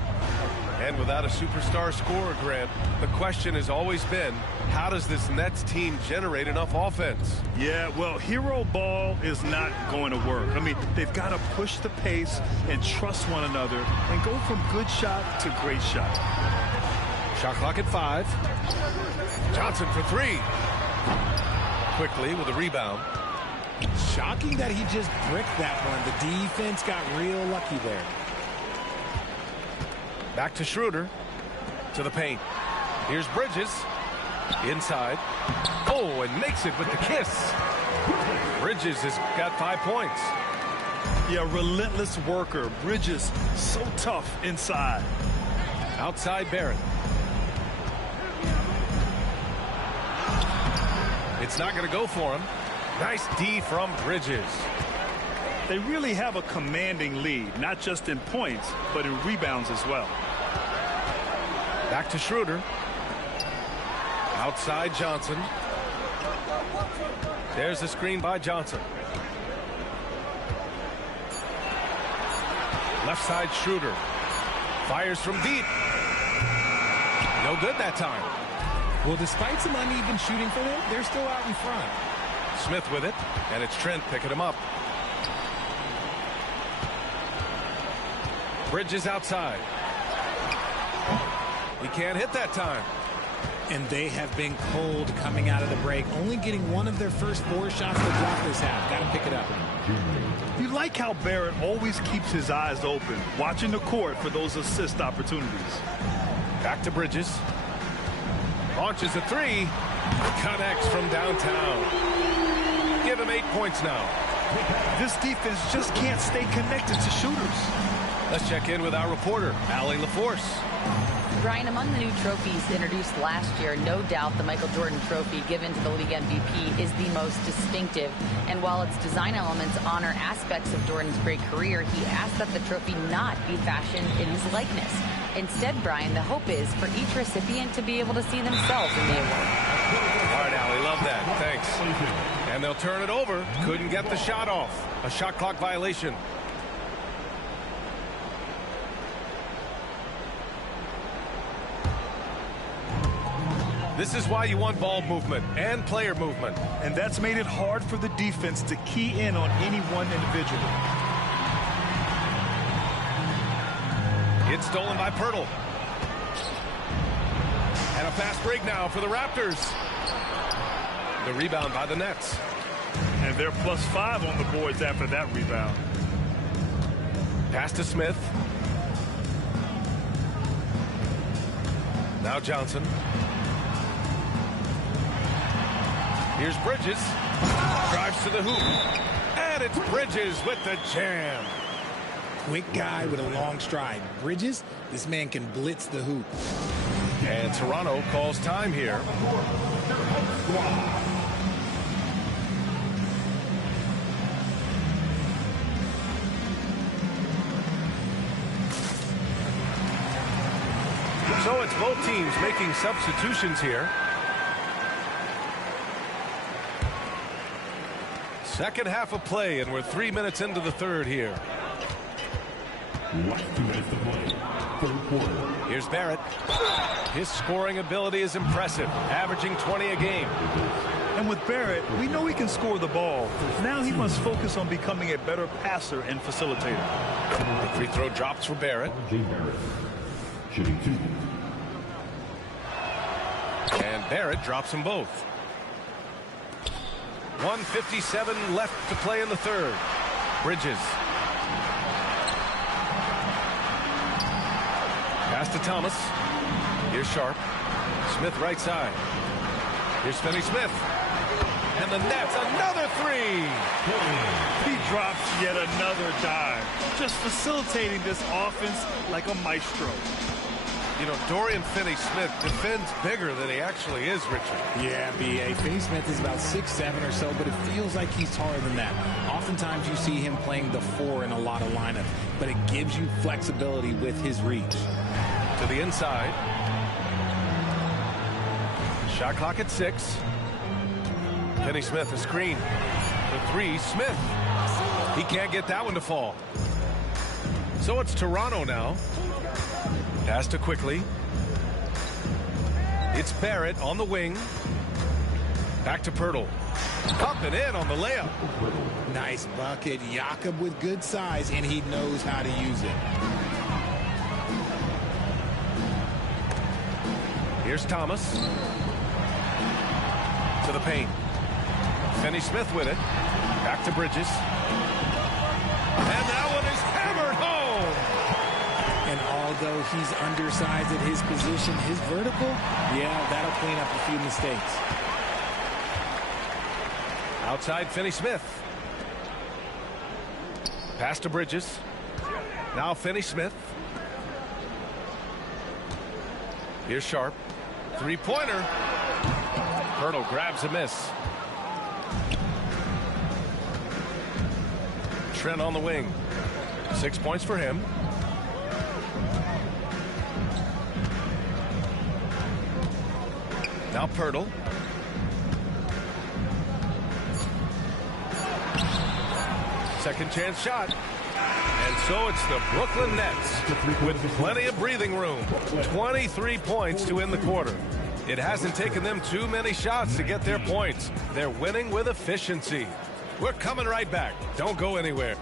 And without a superstar scorer, Grant, the question has always been, how does this Nets team generate enough offense? Yeah, well, hero ball is not going to work. I mean, they've got to push the pace and trust one another and go from good shot to great shot. Shot clock at 5. Johnson for 3. Quickly with a rebound. Shocking that he just bricked that one. The defense got real lucky there. Back to Schroeder. To the paint. Here's Bridges. Inside. Oh, and makes it with the kiss. Bridges has got 5 points. Yeah, relentless worker. Bridges, so tough inside. Outside Barrett. It's not going to go for him. Nice D from Bridges. They really have a commanding lead, not just in points, but in rebounds as well. Back to Schroeder. Outside Johnson. There's the screen by Johnson. Left side Schroeder. Fires from deep. No good that time. Well, despite some uneven shooting for them, they're still out in front. Smith with it, and it's Trent picking him up. Bridges outside. He can't hit that time. And they have been cold coming out of the break, only getting one of their first 4 shots to drop this half. Got to pick it up. You like how Barrett always keeps his eyes open, watching the court for those assist opportunities. Back to Bridges. Launches a 3. Connects from downtown. Give him 8 points now. This defense just can't stay connected to shooters. Let's check in with our reporter, Allie LaForce. Brian, among the new trophies introduced last year, no doubt the Michael Jordan Trophy given to the league MVP is the most distinctive. And while its design elements honor aspects of Jordan's great career, he asked that the trophy not be fashioned in his likeness. Instead, Brian, the hope is for each recipient to be able to see themselves in the award. All right, Allie, love that. Thanks. And they'll turn it over. Couldn't get the shot off. A shot clock violation. This is why you want ball movement and player movement. And that's made it hard for the defense to key in on any one individual. It's stolen by Pirtle. And a fast break now for the Raptors. The rebound by the Nets. And they're +5 on the boards after that rebound. Pass to Smith. Now Johnson. Here's Bridges. Drives to the hoop. And it's Bridges with the jam. Quick guy with a long stride. Bridges, this man can blitz the hoop. And Toronto calls time here. So it's both teams making substitutions here. Second half of play, and we're 3 minutes into the third here. 2 minutes to play. Third quarter. Here's Barrett. His scoring ability is impressive, averaging 20 a game. And with Barrett, we know he can score the ball. Now he must focus on becoming a better passer and facilitator. The free throw drops for Barrett. RJ Barrett. Shooting 2. And Barrett drops them both. 1:57 left to play in the third. Bridges. Pass to Thomas. Here's Sharp. Smith right side. Here's Finney Smith. And the Nets, another 3. He drops yet another dive. Just facilitating this offense like a maestro. You know, Dorian Finney-Smith defends bigger than he actually is, Richard. Yeah, B.A. Finney-Smith is about 6'7" or so, but it feels like he's taller than that. Oftentimes you see him playing the 4 in a lot of lineups, but it gives you flexibility with his reach. To the inside. Shot clock at 6. Finney-Smith, a screen. The 3, Smith. He can't get that one to fall. So it's Toronto now. Pass to Quickly. It's Barrett on the wing. Back to Pirtle. Up and in on the layup. Nice bucket. Jakob with good size, and he knows how to use it. Here's Thomas. To the paint. Finney-Smith with it. Back to Bridges. And that one is hammered home. And although he's undersized at his position, his vertical, yeah, that'll clean up a few mistakes. Outside Finney-Smith. Pass to Bridges. Now Finney-Smith. Here's Sharp. Three-pointer. Pirtle grabs a miss. Trent on the wing. 6 points for him. Now Pirtle. Second chance shot. And so it's the Brooklyn Nets with plenty of breathing room. 23 points to end the quarter. It hasn't taken them too many shots to get their points. They're winning with efficiency. We're coming right back. Don't go anywhere.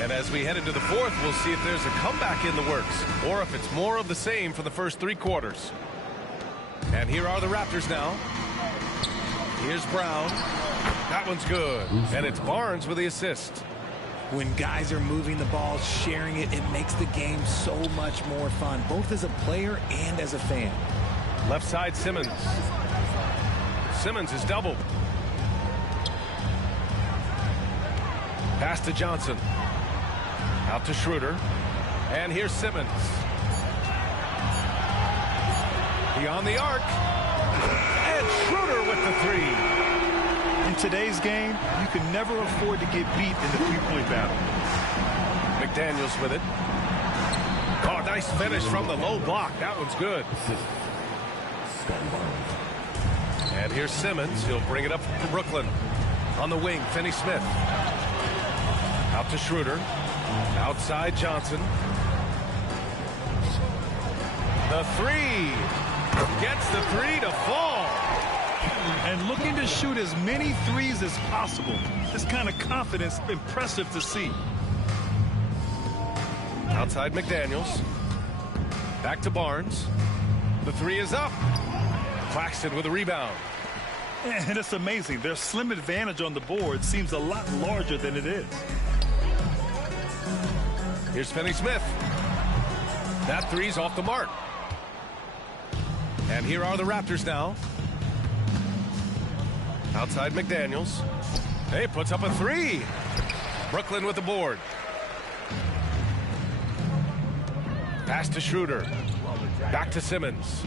And as we head into the fourth, we'll see if there's a comeback in the works or if it's more of the same for the first 3 quarters. And here are the Raptors now. Here's Brown. That one's good. And it's Barnes with the assist. When guys are moving the ball, sharing it, it makes the game so much more fun, both as a player and as a fan. Left side, Simmons. Simmons is doubled. Pass to Johnson. Out to Schroeder. And here's Simmons. Beyond the arc. And Schroeder with the 3. In today's game, you can never afford to get beat in the three-point battle. McDaniels with it. Oh, nice finish from the low block. That one's good. And here's Simmons. He'll bring it up for Brooklyn. On the wing, Finney-Smith. Out to Schroeder. Outside Johnson. The 3. Gets the 3 to fall. And looking to shoot as many threes as possible. This kind of confidence, impressive to see. Outside McDaniels. Back to Barnes. The 3 is up. Claxton with a rebound. And it's amazing. Their slim advantage on the board seems a lot larger than it is. Here's Finney-Smith. That 3's off the mark. And here are the Raptors now. Outside McDaniels. Hey, puts up a 3. Brooklyn with the board. Pass to Schroeder. Back to Simmons.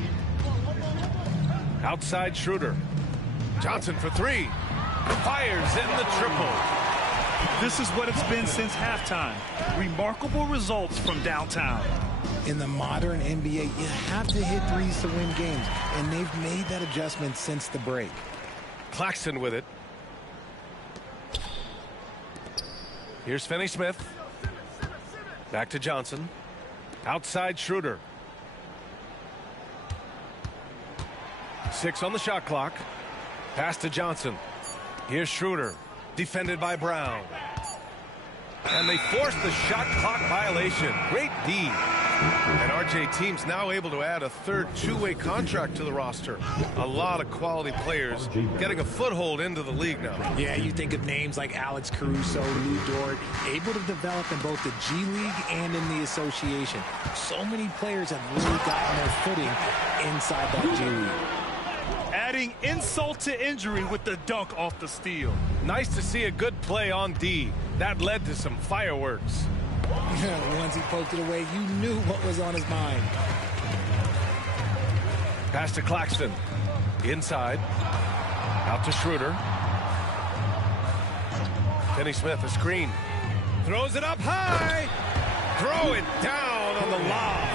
Outside Schroeder. Johnson for 3. Fires in the triple. This is what it's been since halftime. Remarkable results from downtown. In the modern NBA, you have to hit threes to win games, and they've made that adjustment since the break. Claxton with it. Here's Finney-Smith. Back to Johnson. Outside Schroeder. 6 on the shot clock. Pass to Johnson. Here's Schroeder. Defended by Brown. And they force the shot clock violation. Great D. And RJ team's now able to add a third two-way contract to the roster. A lot of quality players getting a foothold into the league now. Yeah, you think of names like Alex Caruso, Lou Dort, able to develop in both the G League and in the association. So many players have really gotten their footing inside that G League. Adding insult to injury with the dunk off the steal. Nice to see a good play on D. That led to some fireworks. Once he poked it away, you knew what was on his mind. Pass to Claxton. Inside. Out to Schroeder. Finney-Smith, a screen. Throws it up high. Throw it down on the lob.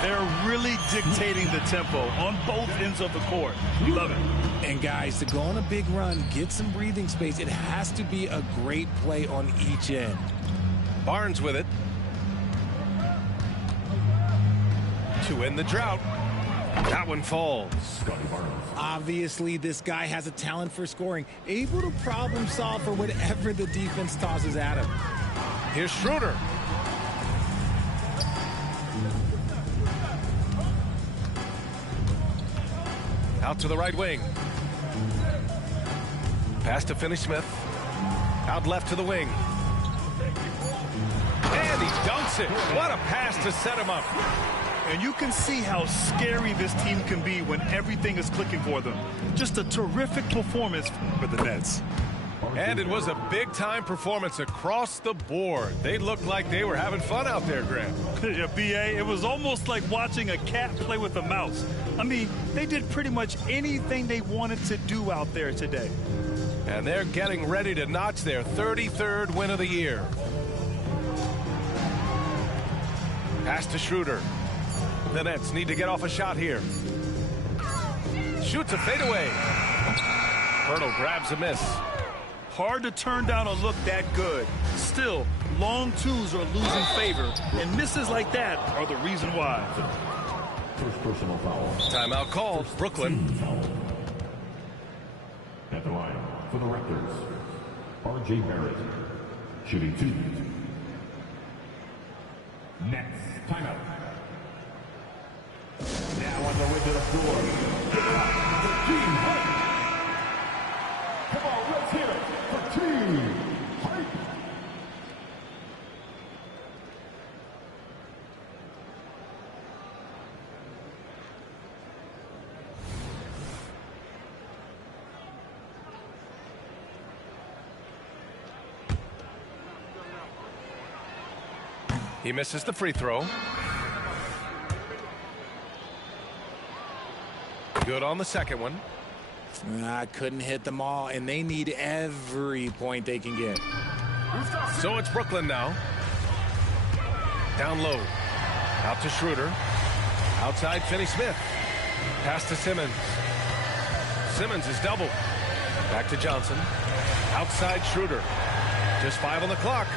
They're really dictating the tempo on both ends of the court. Love it. And guys, to go on a big run, get some breathing space, it has to be a great play on each end. Barnes with it. To end the drought. That one falls. Obviously, this guy has a talent for scoring, able to problem solve for whatever the defense tosses at him. Here's Schroeder. Out to the right wing. Pass to Finney-Smith. Out left to the wing. And he dunks it. What a pass to set him up. And you can see how scary this team can be when everything is clicking for them. Just a terrific performance for the Nets. And it was a big-time performance across the board. They looked like they were having fun out there, Grant. Yeah, B.A., it was almost like watching a cat play with a mouse. I mean, they did pretty much anything they wanted to do out there today. And they're getting ready to notch their 33rd win of the year. Pass to Schroeder. The Nets need to get off a shot here. Shoots a fadeaway. Pirtle grabs a miss. Hard to turn down a look that good. Still, long twos are losing favor, and misses like that are the reason why. First personal foul. Timeout called. Brooklyn. At the line for the Raptors, R.J. Barrett, shooting 2. Nets, timeout. Now on the way to the floor. Give it up for Team Hype. Come on, let's hear it for Team Hype. He misses the free throw. Good on the second one. Couldn't hit them all, and they need every point they can get. So it's Brooklyn now. Down low. Out to Schroeder. Outside Finney-Smith. Pass to Simmons. Simmons is double. Back to Johnson. Outside Schroeder. Just 5 on the clock.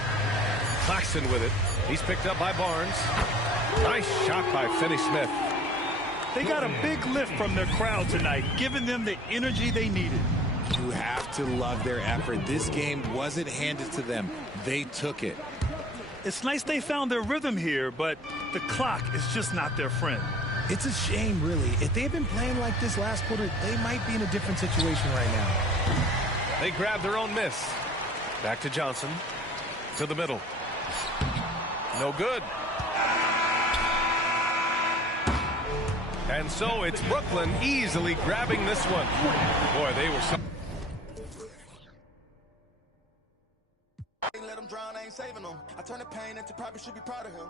Claxton with it. He's picked up by Barnes. Nice shot by Finney-Smith. They got a big lift from their crowd tonight, giving them the energy they needed. You have to love their effort. This game wasn't handed to them. They took it. It's nice they found their rhythm here, but the clock is just not their friend. It's a shame, really. If they had been playing like this last quarter, they might be in a different situation right now. They grab their own miss. Back to Johnson. To the middle. No good. And so it's Brooklyn easily grabbing this one. Boy, they were so... Let him drown, I ain't saving him. I turn the pain into probably should be proud of him.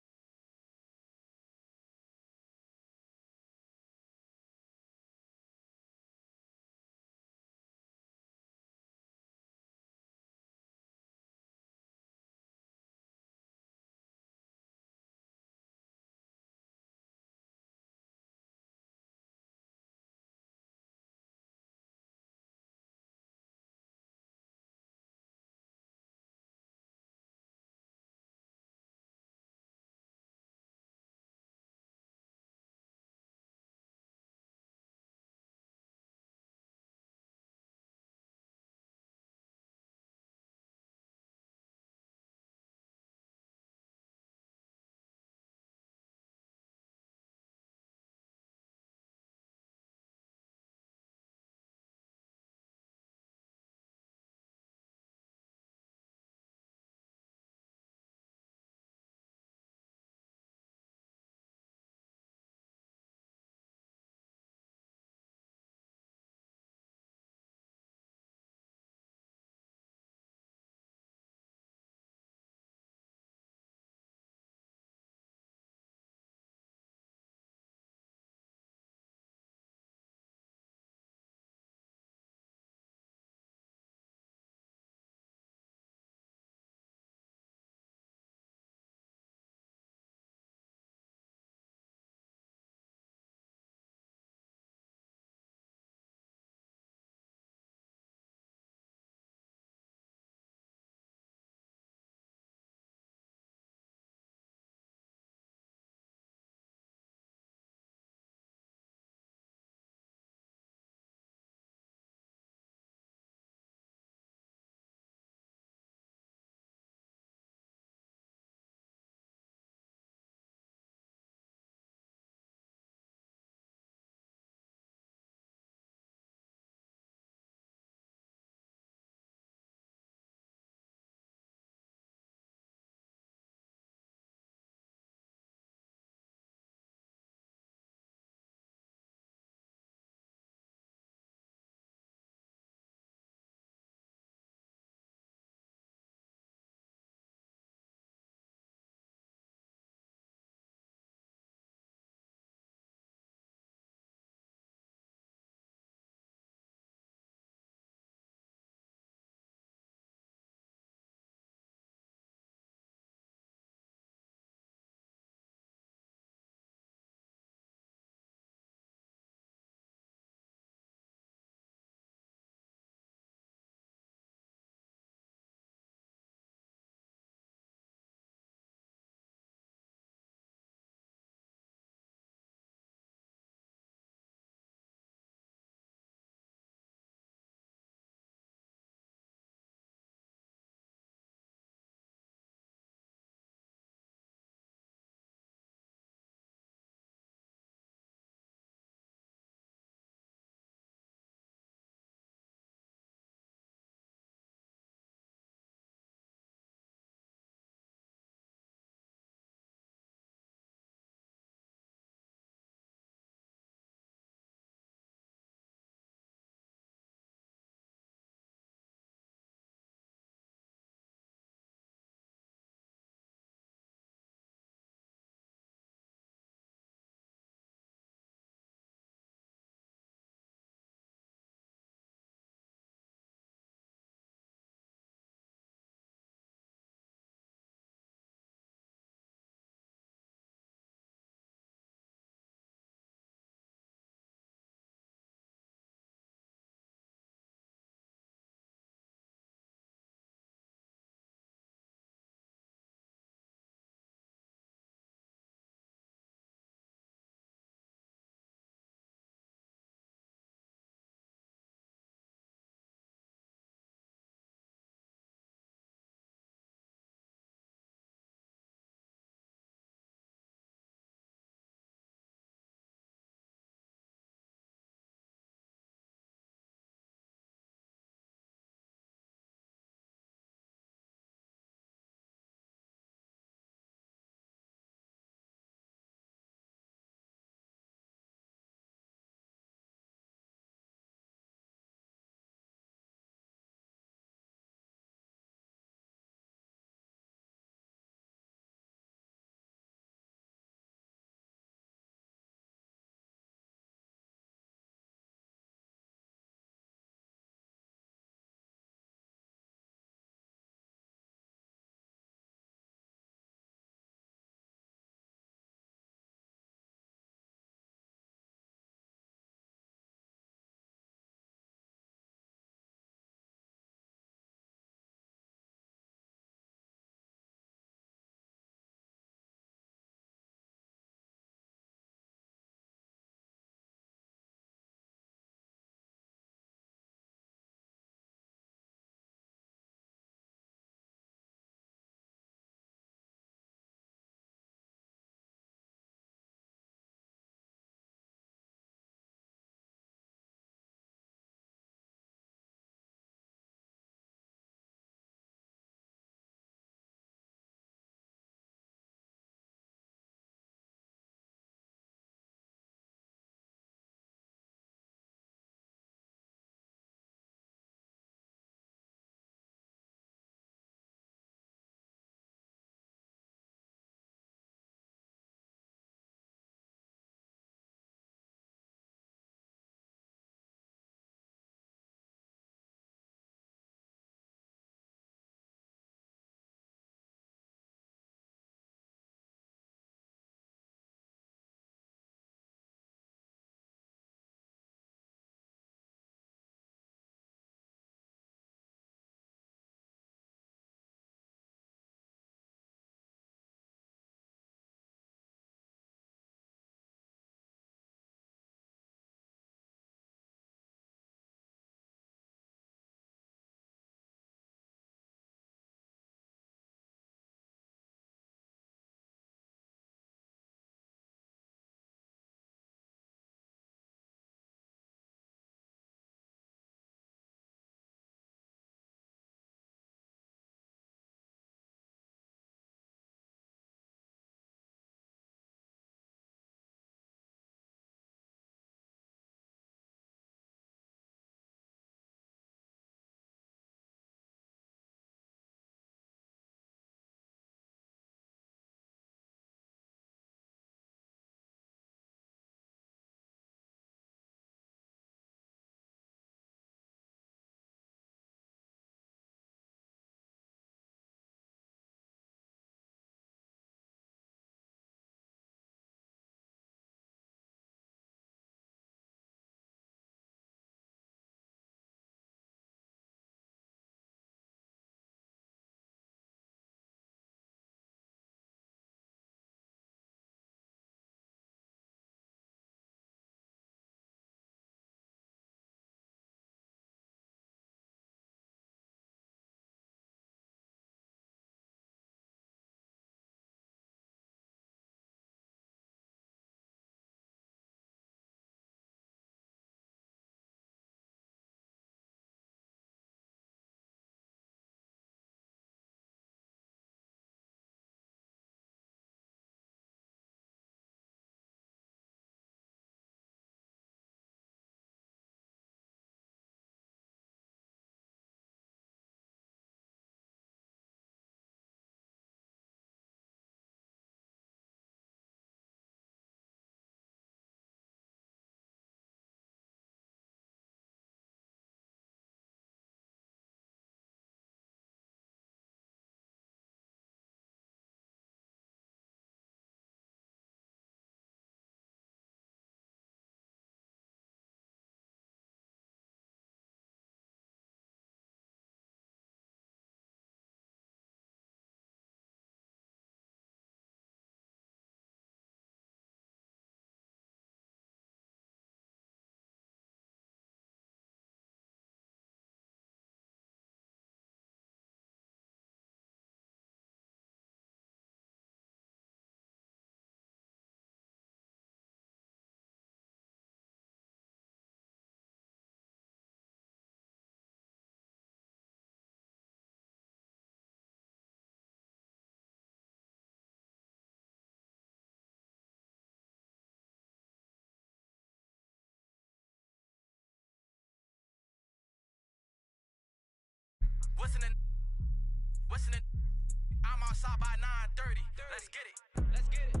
I'm outside by 9:30. Let's get it.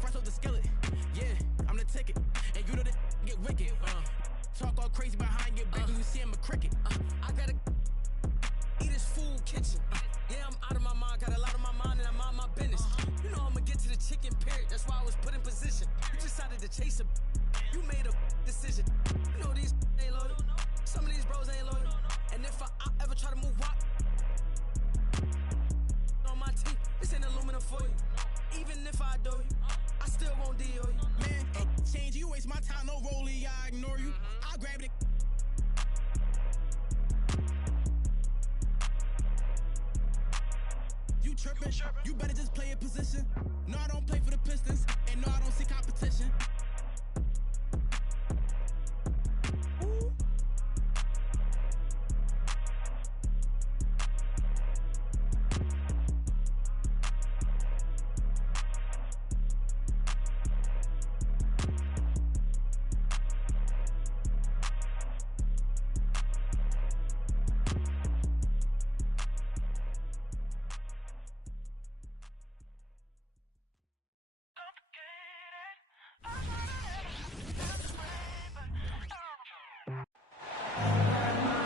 Fresh off the skillet. Yeah, I'm the ticket. And you know that get wicked. Talk all crazy behind your back when you see him a cricket. I gotta eat his food kitchen. Yeah, I'm out of my mind. Got a lot on my mind and I'm on my business. You know I'm gonna get to the chicken period. That's why I was put in position. You decided to chase him. You made a decision. You know these ain't loyal. Some of these bros ain't loyal. And if I ever try to move up on my team, this ain't aluminum foil. Even if I do you, I still won't deal you. Man, change, you waste my time, no rollie, I ignore you. I'll grab it. You trippin', you better just play a position. No, I don't play for the Pistons, and no, I don't see competition. Ooh.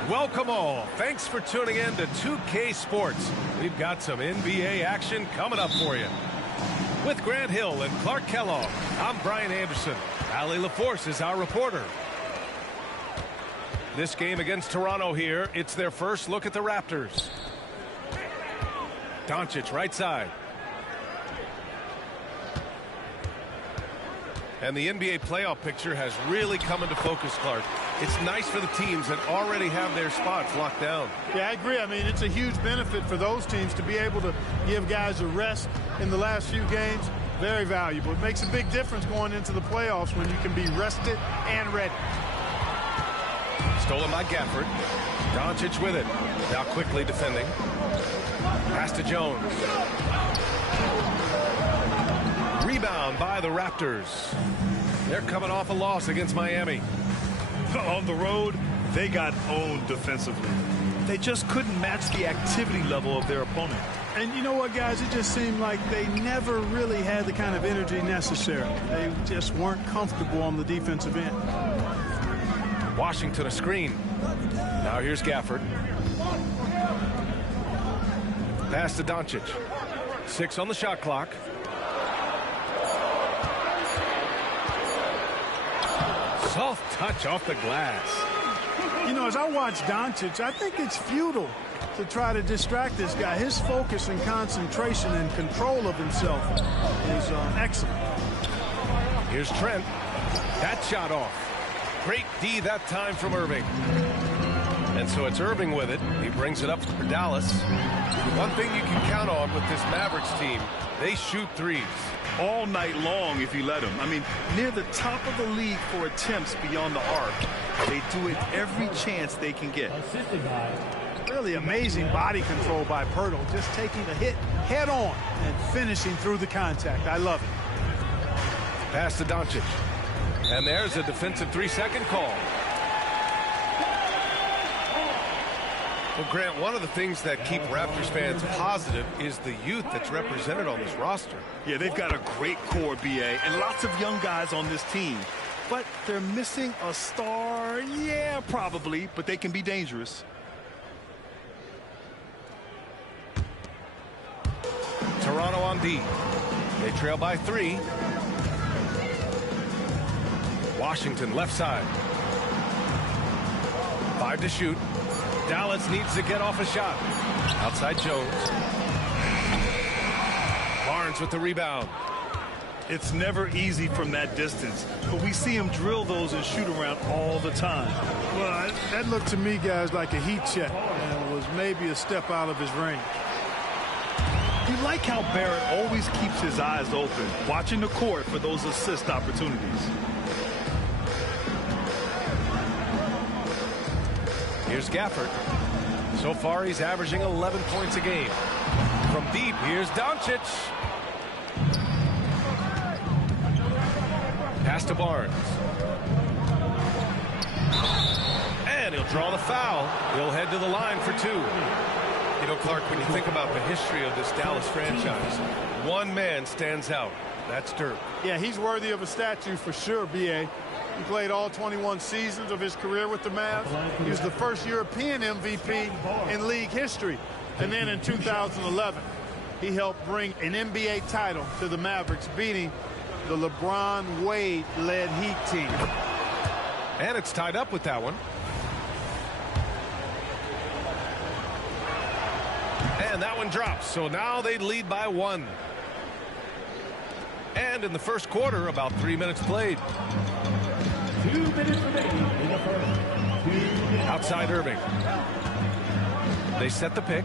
Welcome all. Thanks for tuning in to 2K Sports. We've got some NBA action coming up for you. With Grant Hill and Clark Kellogg, I'm Brian Anderson. Allie LaForce is our reporter. This game against Toronto here, it's their first look at the Raptors. Doncic right side. And the NBA playoff picture has really come into focus, Clark. It's nice for the teams that already have their spots locked down. Yeah, I agree. I mean, it's a huge benefit for those teams to be able to give guys a rest in the last few games. Very valuable. It makes a big difference going into the playoffs when you can be rested and ready. Stolen by Gafford. Doncic with it. Now quickly defending. Pass to Jones. Rebound by the Raptors. They're coming off a loss against Miami. On the road, they got owned defensively. They just couldn't match the activity level of their opponent. And you know what, guys? It just seemed like they never really had the kind of energy necessary. They just weren't comfortable on the defensive end. Washington a screen. Now here's Gafford. Pass to Doncic. 6 on the shot clock. Soft touch off the glass. You know, as I watch Doncic, I think it's futile to try to distract this guy. His focus and concentration and control of himself is excellent. Here's Trent. That shot off. Great D that time from Irving. And so it's Irving with it. He brings it up for Dallas. One thing you can count on with this Mavericks team, they shoot threes. All night long if you let them. I mean, near the top of the league for attempts beyond the arc. They do it every chance they can get. Really amazing body control by Pirtle, just taking the hit head on and finishing through the contact. I love it. Pass to Doncic. And there's a defensive 3-second call. Well, Grant, one of the things that keep Raptors fans positive is the youth that's represented on this roster. Yeah, they've got a great core, BA, and lots of young guys on this team. But they're missing a star. Yeah, probably, but they can be dangerous. Toronto on D. They trail by 3. Washington left side. 5 to shoot. Dallas needs to get off a shot. Outside Jones. Barnes with the rebound. It's never easy from that distance, but we see him drill those and shoot around all the time. Well, that looked to me, guys, like a heat check, and was maybe a step out of his range. You like how Barrett always keeps his eyes open, watching the court for those assist opportunities. Here's Gafford. So far, he's averaging 11 points a game. From deep, here's Doncic. Pass to Barnes. And he'll He'll draw the foul. He'll head to the line for two. You know, Clark, when you think about the history of this Dallas franchise, one man stands out. That's Dirk. Yeah, he's worthy of a statue for sure, B.A. He played all 21 seasons of his career with the Mavs. He was the first European MVP in league history. And then in 2011, he helped bring an NBA title to the Mavericks, beating the LeBron Wade-led Heat team. And it's tied up with that one. And that one drops. So now they lead by one. And in the first quarter, about 3 minutes played. 2 minutes remaining in the first. Outside Irving. They set the pick.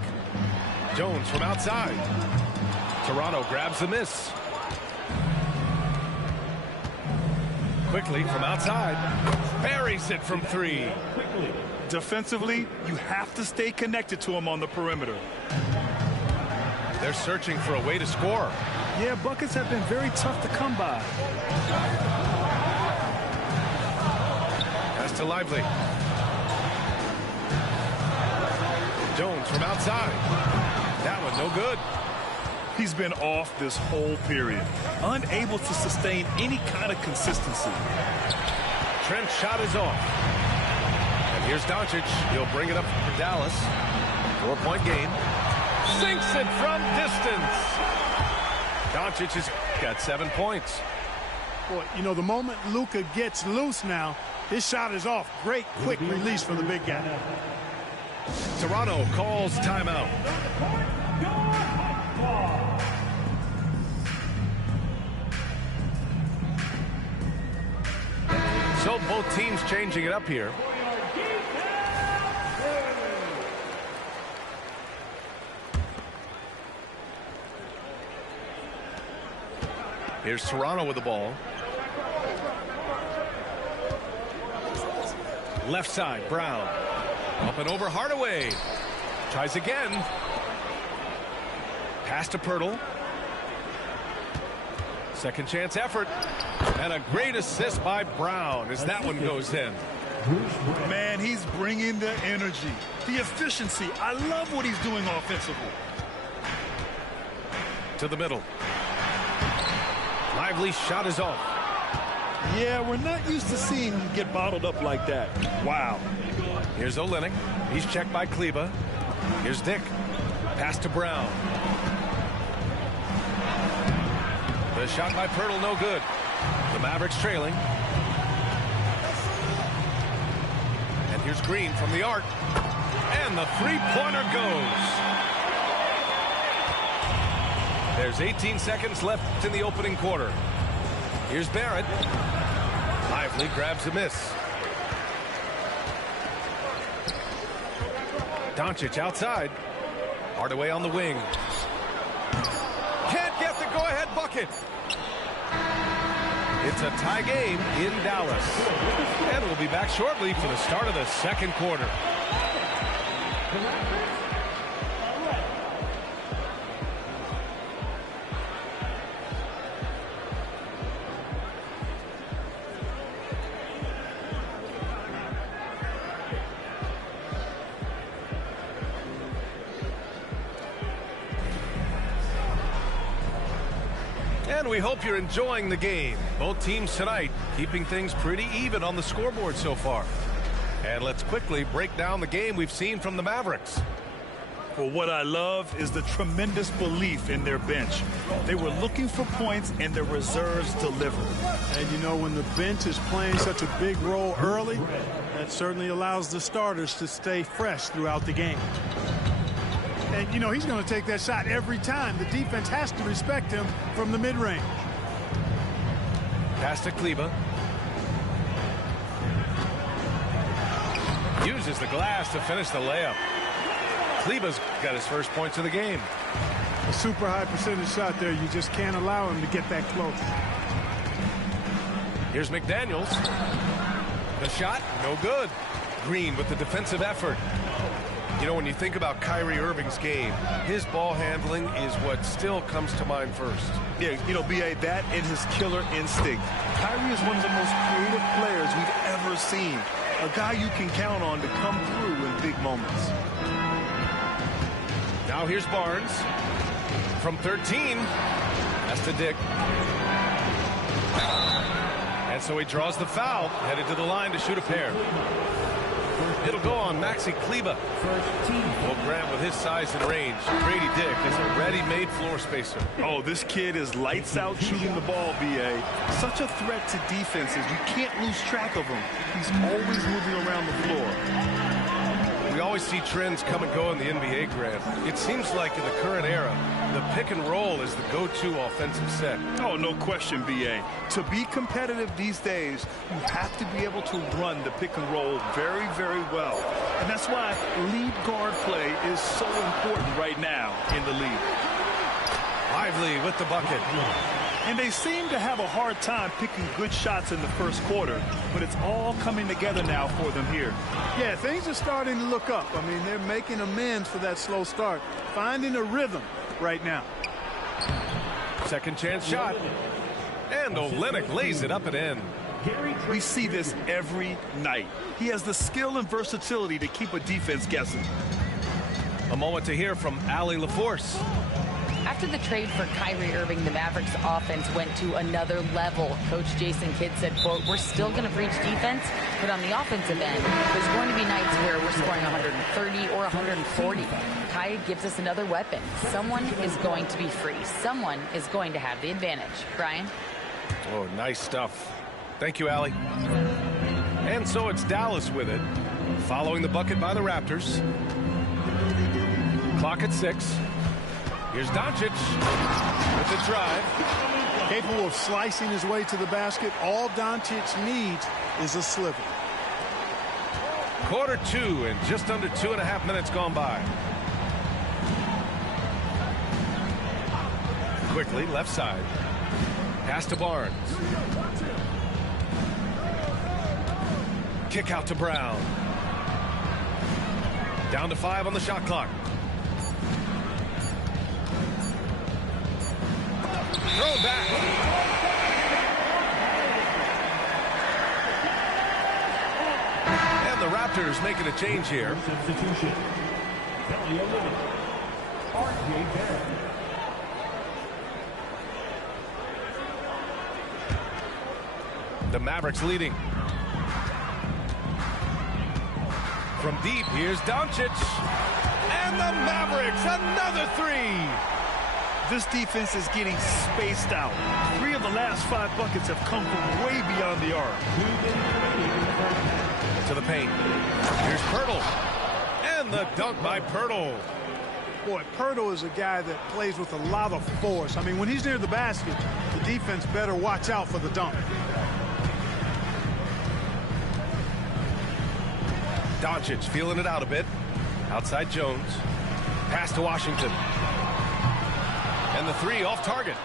Jones from outside. Toronto grabs the miss. Quickly from outside. Buries it from three. Defensively, you have to stay connected to him on the perimeter. They're searching for a way to score. Yeah, buckets have been very tough to come by. Pass to Lively. Jones from outside. That one no good. He's been off this whole period, unable to sustain any kind of consistency. Trent's shot is off. And here's Doncic. He'll bring it up for Dallas. 4-point game. Sinks it from distance. Doncic has got 7 points. Boy, you know, the moment Luka gets loose now, his shot is off. Great quick release for the big guy. Toronto calls timeout. So both teams changing it up here. Here's Toronto with the ball. Left side, Brown. Up and over Hardaway. Tries again. Pass to Pirtle. Second chance effort. And a great assist by Brown as that one goes in. Man, he's bringing the energy, the efficiency. I love what he's doing offensively. To the middle. Lively's shot is off. Yeah, we're not used to seeing him get bottled up like that. Wow. Here's Olynyk. He's checked by Kleba. Here's Dick. Pass to Brown. The shot by Pirtle, no good. The Mavericks trailing. And here's Green from the arc. And the three-pointer goes. There's 18 seconds left in the opening quarter. Here's Barrett. Lively grabs the miss. Doncic outside. Hardaway on the wing. Can't get the go-ahead bucket. It's a tie game in Dallas. And we'll be back shortly for the start of the second quarter. And we hope you're enjoying the game. Both teams tonight keeping things pretty even on the scoreboard so far. And let's quickly break down the game we've seen from the Mavericks. Well, what I love is the tremendous belief in their bench. They were looking for points and their reserves delivered. And you know, when the bench is playing such a big role early, that certainly allows the starters to stay fresh throughout the game. And, you know, he's going to take that shot every time. The defense has to respect him from the mid-range. Pass to Kleba. Uses the glass to finish the layup. Kleba's got his first points of the game. A super high percentage shot there. You just can't allow him to get that close. Here's McDaniels. The shot, no good. Green with the defensive effort. You know, when you think about Kyrie Irving's game, his ball handling is what still comes to mind first. Yeah, you know, B.A., that and his killer instinct. Kyrie is one of the most creative players we've ever seen. A guy you can count on to come through in big moments. Now here's Barnes. From 13. That's to Dick. And so he draws the foul, headed to the line to shoot a pair. It'll go on Maxi Kleber. Well, Grant, with his size and range, Grady Dick is a ready-made floor spacer. Oh, this kid is lights out shooting the ball, B.A. Such a threat to defenses. You can't lose track of him. He's always moving around the floor. We always see trends come and go in the NBA, Grant. It seems like in the current era, the pick and roll is the go-to offensive set. Oh, no question, B.A. To be competitive these days, you have to be able to run the pick and roll very, very well. And that's why lead guard play is so important right now in the league. Lively with the bucket. And they seem to have a hard time picking good shots in the first quarter, but it's all coming together now for them here. Yeah, things are starting to look up. I mean, they're making amends for that slow start, finding a rhythm right now. Second chance shot. And Olynyk lays it up and in. We see this every night. He has the skill and versatility to keep a defense guessing. A moment to hear from Allie LaForce. After the trade for Kyrie Irving, the Mavericks offense went to another level. Coach Jason Kidd said, quote, "We're still going to preach defense, but on the offensive end, there's going to be nights where we're scoring 130 or 140. Kai gives us another weapon. Someone is going to be free. Someone is going to have the advantage." Brian? Oh, nice stuff. Thank you, Allie. And so it's Dallas with it, following the bucket by the Raptors. Clock at 6. Here's Doncic with the drive. Capable of slicing his way to the basket. All Doncic needs is a sliver. Quarter 2 and just under 2.5 minutes gone by. Quickly, left side. Pass to Barnes. Kick out to Brown. Down to 5 on the shot clock. Thrown back. And the Raptors making a change here. Substitution. Kelly Olynyk. R.J. Barrett. The Mavericks leading. From deep, here's Doncic. And the Mavericks, another 3. This defense is getting spaced out. 3 of the last 5 buckets have come from way beyond the arc. To the paint. Here's Pirtle. And the dunk by Pirtle. Boy, Pirtle is a guy that plays with a lot of force. I mean, when he's near the basket, the defense better watch out for the dunk. Doncic feeling it out a bit. Outside Jones. Pass to Washington. And the 3 off target.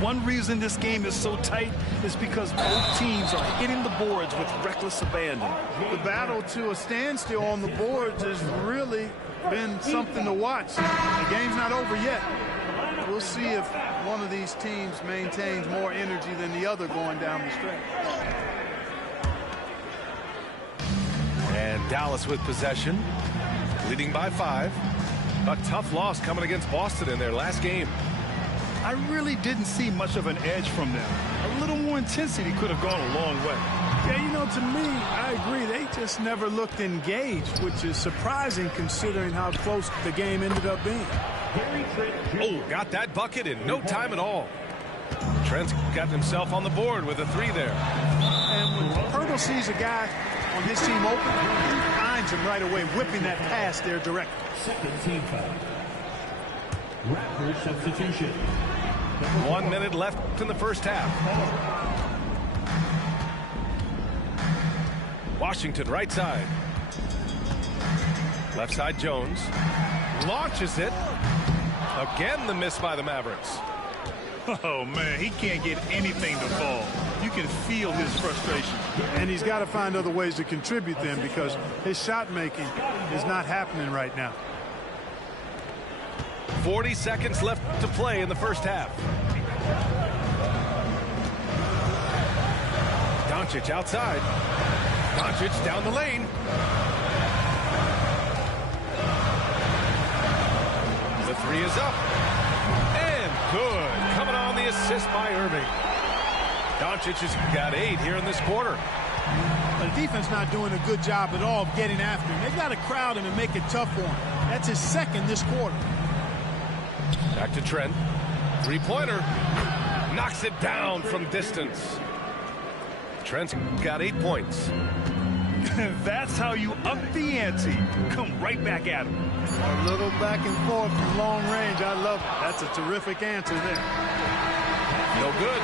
One reason this game is so tight is because both teams are hitting the boards with reckless abandon. The battle to a standstill on the boards has really been something to watch. The game's not over yet. We'll see if one of these teams maintains more energy than the other going down the stretch. And Dallas with possession, leading by 5. A tough loss coming against Boston in their last game. I really didn't see much of an edge from them. A little more intensity could have gone a long way. Yeah, you know, to me, I agree. They just never looked engaged, which is surprising considering how close the game ended up being. Oh, got that bucket in no time at all. Trent's got himself on the board with a 3 there. And when Pirtle sees a guy on his team open, he finds him right away, whipping that pass there directly. Second team foul. Raptors substitution. 1 minute left in the first half. Washington right side. Left side Jones. Launches it. Again the miss by the Mavericks. Oh, man, he can't get anything to fall. You can feel his frustration. And he's got to find other ways to contribute then because his shot making is not happening right now. 40 seconds left to play in the first half. Doncic outside. Doncic down the lane. The three is up. And good. Coming on the assist by Irving. Doncic has got 8 here in this quarter. The defense not doing a good job at all of getting after him. They've got to crowd him and make it tough for him. That's his second this quarter. Back to Trent. Three-pointer. Knocks it down from distance. Trent's got 8 points. That's how you up the ante. Come right back at him. A little back and forth from long range. I love it. That's a terrific answer there. No good.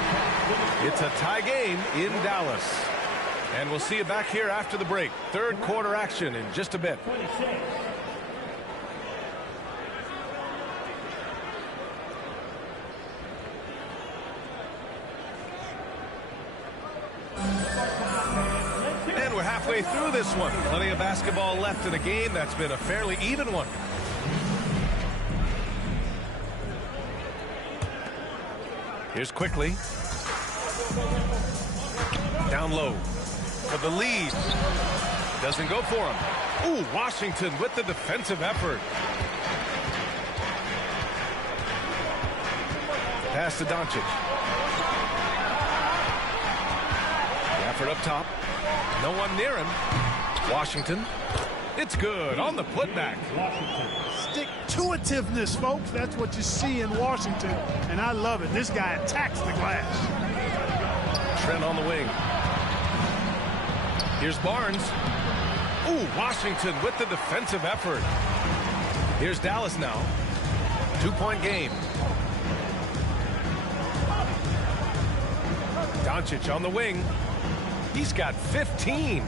It's a tie game in Dallas. And we'll see you back here after the break. Third quarter action in just a bit. And we're halfway through this one. Plenty of basketball left in a game that's been a fairly even one. Here's Quickly. Down low for the lead. Doesn't go for him. Ooh, Washington with the defensive effort. Pass to Doncic. Effort up top. No one near him. Washington. It's good on the putback. Stick-to-itiveness, folks. That's what you see in Washington, and I love it. This guy attacks the glass. Trent on the wing. Here's Barnes. Ooh, Washington with the defensive effort. Here's Dallas now. 2-point game. Doncic on the wing. He's got 15.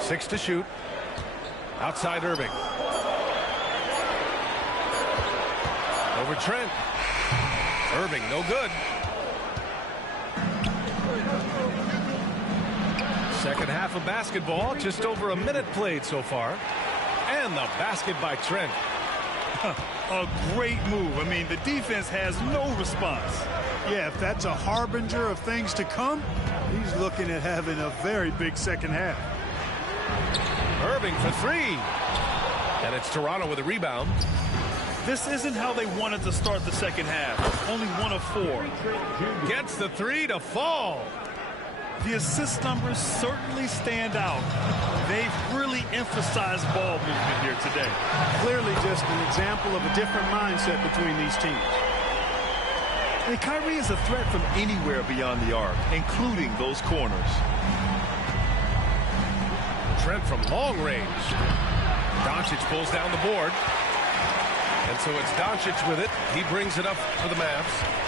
6 to shoot. Outside Irving. Over Trent. Irving, no good. Second half of basketball, just over a minute played so far. And the basket by Trent. A great move. I mean, the defense has no response. Yeah, if that's a harbinger of things to come, he's looking at having a very big second half. Irving for 3. And it's Toronto with a rebound. This isn't how they wanted to start the second half. Only 1 of 4. Gets the 3 to fall. The assist numbers certainly stand out. They've really emphasized ball movement here today. Clearly just an example of a different mindset between these teams. And Kyrie is a threat from anywhere beyond the arc, including those corners. Trent from long range. Doncic pulls down the board. And so it's Doncic with it. He brings it up for the Mavs.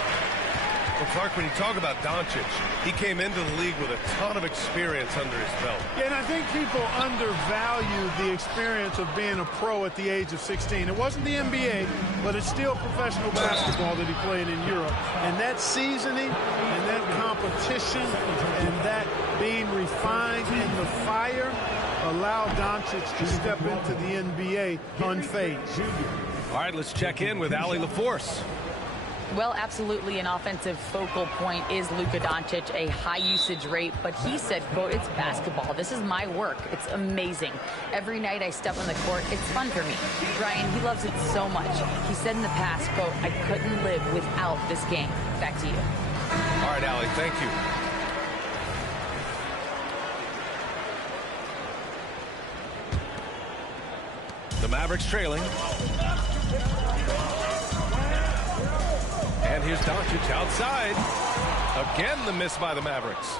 Well, Clark, when you talk about Doncic, he came into the league with a ton of experience under his belt. Yeah, and I think people undervalue the experience of being a pro at the age of 16. It wasn't the NBA, but it's still professional basketball that he played in Europe. And that seasoning and that competition and that being refined in the fire allowed Doncic to step into the NBA unfazed. All right, let's check in with Allie LaForce. Well, absolutely an offensive focal point is Luka Doncic, a high usage rate, but he said, quote, it's basketball. This is my work. It's amazing. Every night I step on the court, it's fun for me. Brian, he loves it so much. He said in the past, quote, I couldn't live without this game. Back to you. All right, Allie, thank you. The Mavericks trailing. And here's Doncic outside. Again, the miss by the Mavericks.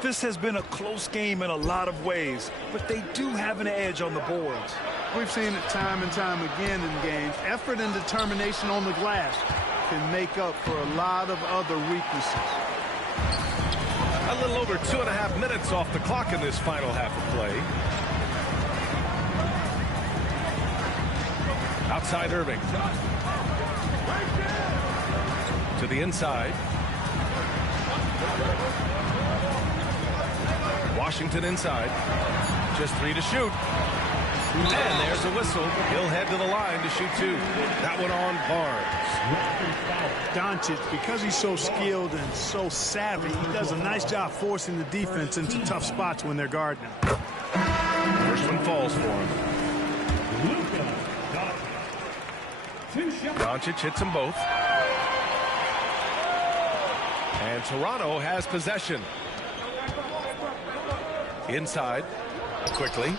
This has been a close game in a lot of ways, but they do have an edge on the boards. We've seen it time and time again in games. Effort and determination on the glass can make up for a lot of other weaknesses. A little over 2.5 minutes off the clock in this final half of play. Outside Irving. To the inside. Washington inside. Just 3 to shoot. And there's a whistle. He'll head to the line to shoot 2. That one on Barnes. Doncic, because he's so skilled and so savvy, he does a nice job forcing the defense into tough spots when they're guarding him. First one falls for him. Doncic hits them both. And Toronto has possession. Inside. Quickly.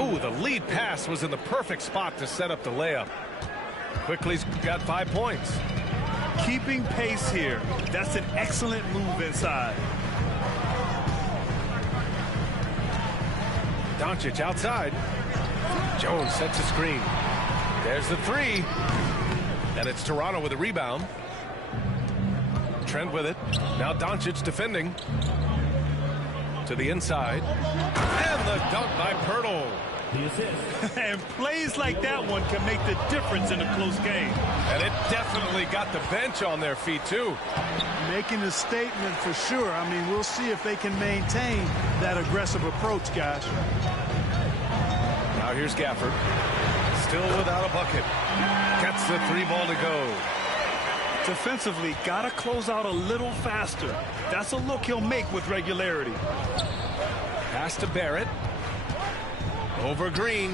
Ooh, the lead pass was in the perfect spot to set up the layup. Quickly's got 5 points. Keeping pace here. That's an excellent move inside. Doncic outside. Jones sets a screen. There's the 3. And it's Toronto with a rebound. Trent with it. Now Doncic defending. To the inside. And the dunk by Pirtle. And plays like that one can make the difference in a close game. And it definitely got the bench on their feet, too. Making a statement for sure. I mean, we'll see if they can maintain that aggressive approach, guys. Now here's Gafford. Still without a bucket. Gets the 3 ball to go. Defensively, got to close out a little faster. That's a look he'll make with regularity. Pass to Barrett. Over Green.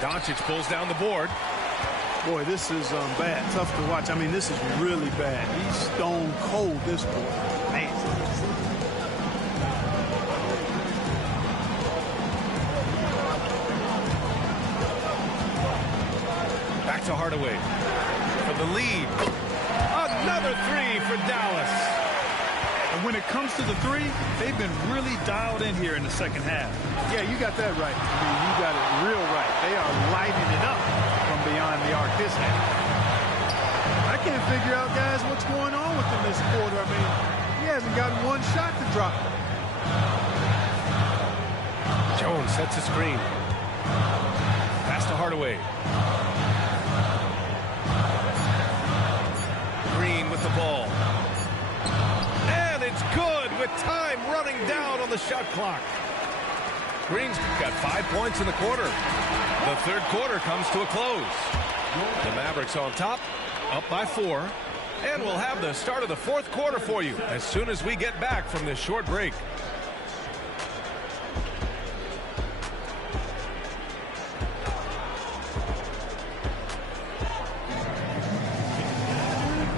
Doncic pulls down the board. Boy, this is bad. Tough to watch. I mean, this is really bad. He's stone cold this quarter. Man. Back to Hardaway. For the lead. Another 3 for Dallas. And when it comes to the 3, they've been really dialed in here in the second half. Yeah, you got that right. I mean, you got it real right. They are lighting it up from beyond the arc this half. I can't figure out, guys, what's going on with him this quarter. I mean, he hasn't gotten one shot to drop. Jones sets a screen. Pass to Hardaway. Green with the ball. And it's good with time running down on the shot clock. Green's got 5 points in the quarter. The third quarter comes to a close. The Mavericks on top, up by 4. And we'll have the start of the fourth quarter for you as soon as we get back from this short break.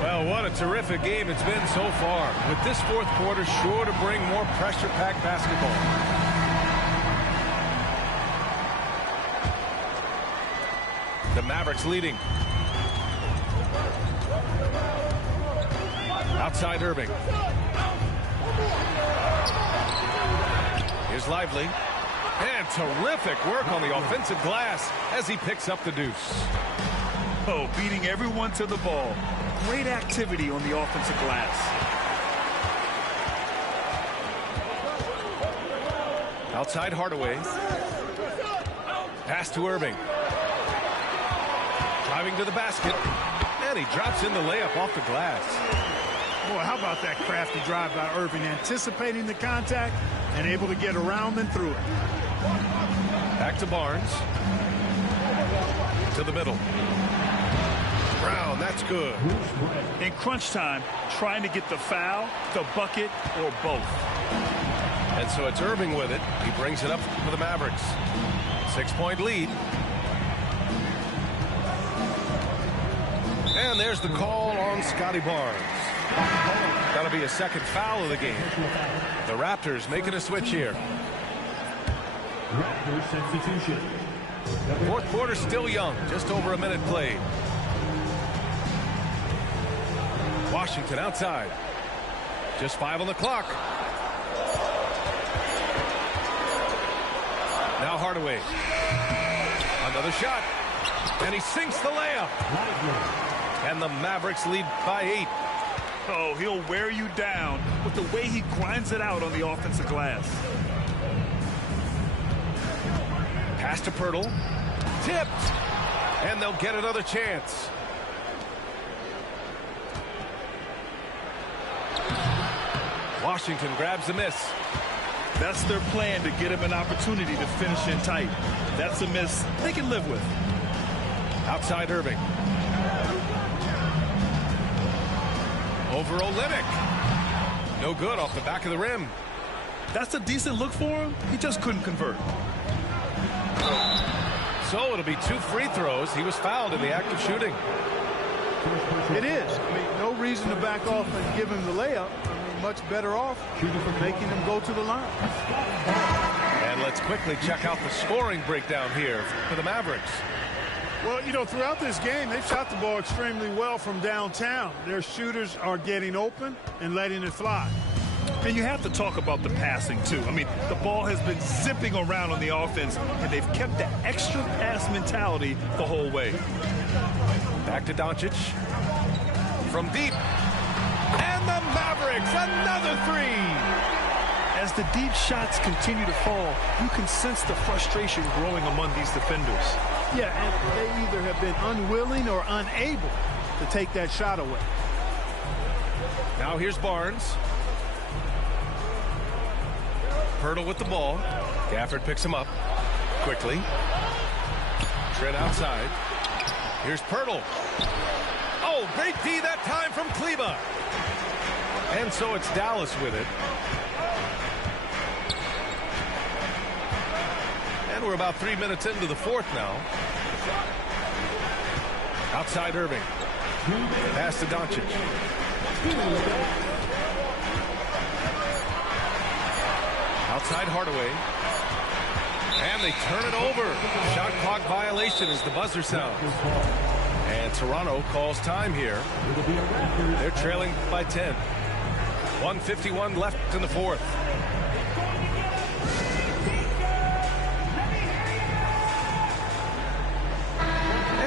Well, what a terrific game it's been so far. With this fourth quarter sure to bring more pressure-packed basketball. The Mavericks leading. Outside Irving. Here's Lively. And terrific work on the offensive glass as he picks up the deuce. Oh, beating everyone to the ball. Great activity on the offensive glass. Outside Hardaway. Pass to Irving. Driving to the basket. And he drops in the layup off the glass. Boy, how about that crafty drive by Irving, anticipating the contact and able to get around and through it. Back to Barnes. To the middle. Brown, that's good. In crunch time, trying to get the foul, the bucket, or both. And so it's Irving with it. He brings it up for the Mavericks. 6-point lead. And there's the call on Scotty Barnes. That'll be a second foul of the game. The Raptors making a switch here. Raptors substitution. Fourth quarter still young, just over a minute played. Washington outside. Just 5 on the clock. Now Hardaway. Another shot. And he sinks the layup. And the Mavericks lead by 8. Oh, he'll wear you down with the way he grinds it out on the offensive glass. Pass to Pirtle. Tipped. And they'll get another chance. Washington grabs the miss. That's their plan, to get him an opportunity to finish in tight. That's a miss they can live with. Outside Irving. Over Olynyk. No good off the back of the rim. That's a decent look for him. He just couldn't convert. So it'll be 2 free throws. He was fouled in the act of shooting. It is. I mean, no reason to back off and give him the layup. I mean, much better off making him go to the line. And let's quickly check out the scoring breakdown here for the Mavericks. Well, you know, throughout this game, they've shot the ball extremely well from downtown. Their shooters are getting open and letting it fly. And you have to talk about the passing, too. I mean, the ball has been zipping around on the offense, and they've kept that extra pass mentality the whole way. Back to Doncic. From deep. And the Mavericks, another 3. As the deep shots continue to fall, you can sense the frustration growing among these defenders. Yeah, and they either have been unwilling or unable to take that shot away. Now here's Barnes. Pirtle with the ball. Gafford picks him up quickly. Trent outside. Here's Pirtle. Oh, great D that time from Kleba. And so it's Dallas with it. And we're about 3 minutes into the fourth now. Outside Irving. Pass to Doncic. Outside Hardaway. And they turn it over. Shot clock violation as the buzzer sounds. And Toronto calls time here. They're trailing by 10. 1:51 left in the fourth.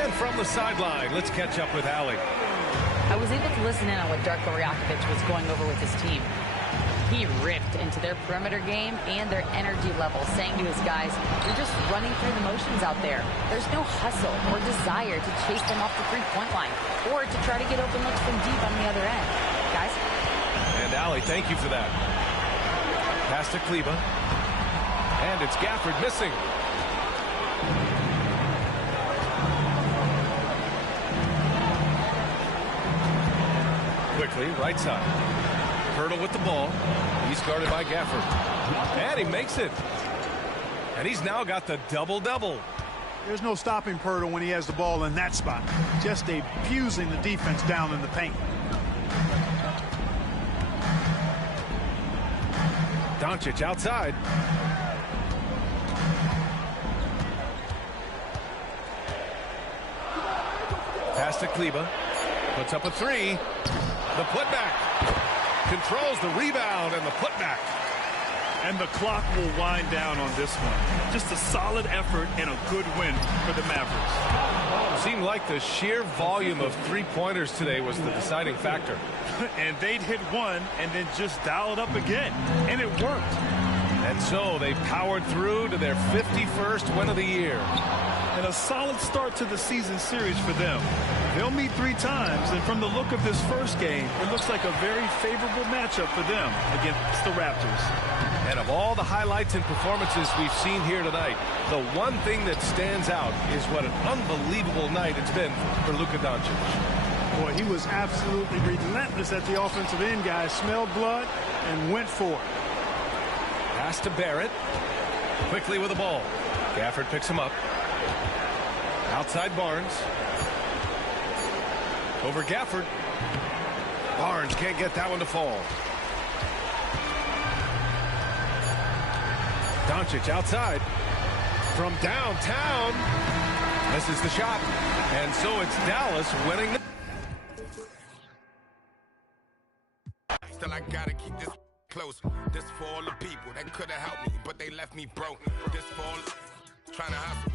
And from the sideline, let's catch up with Allie. I was able to listen in on what Darko Rakovic was going over with his team. He ripped into their perimeter game and their energy level, saying to his guys, "You're just running through the motions out there. There's no hustle or desire to chase them off the three-point line or to try to get open looks from deep on the other end. Guys?" And Allie, thank you for that. Pass to Kleba. And it's Gafford missing. Quickly, right side. Pirtle with the ball. He's guarded by Gafford. And he makes it. And he's now got the double-double. There's no stopping Pirtle when he has the ball in that spot. Just abusing the defense down in the paint. Doncic outside. Pass to Kleba. Puts up a 3. The putback. Controls the rebound and the putback. And the clock will wind down on this one. Just a solid effort and a good win for the Mavericks. Seemed like the sheer volume of three-pointers today was the deciding factor. And they'd hit one and then just dial it up again. And it worked. And so they powered through to their 51st win of the year. And a solid start to the season series for them. They'll meet 3 times, and from the look of this first game, it looks like a very favorable matchup for them against the Raptors. And of all the highlights and performances we've seen here tonight, the one thing that stands out is what an unbelievable night it's been for Luka Doncic. Boy, he was absolutely relentless at the offensive end, guys. Smelled blood and went for it. Pass to Barrett. Quickly with the ball. Gafford picks him up. Outside Barnes. Over Gafford. Barnes can't get that one to fall. Doncic outside. From downtown. Misses the shot. And so it's Dallas winning the... Still I gotta keep this close. This for all the people that could have helped me, but they left me broke. This for all trying to hustle.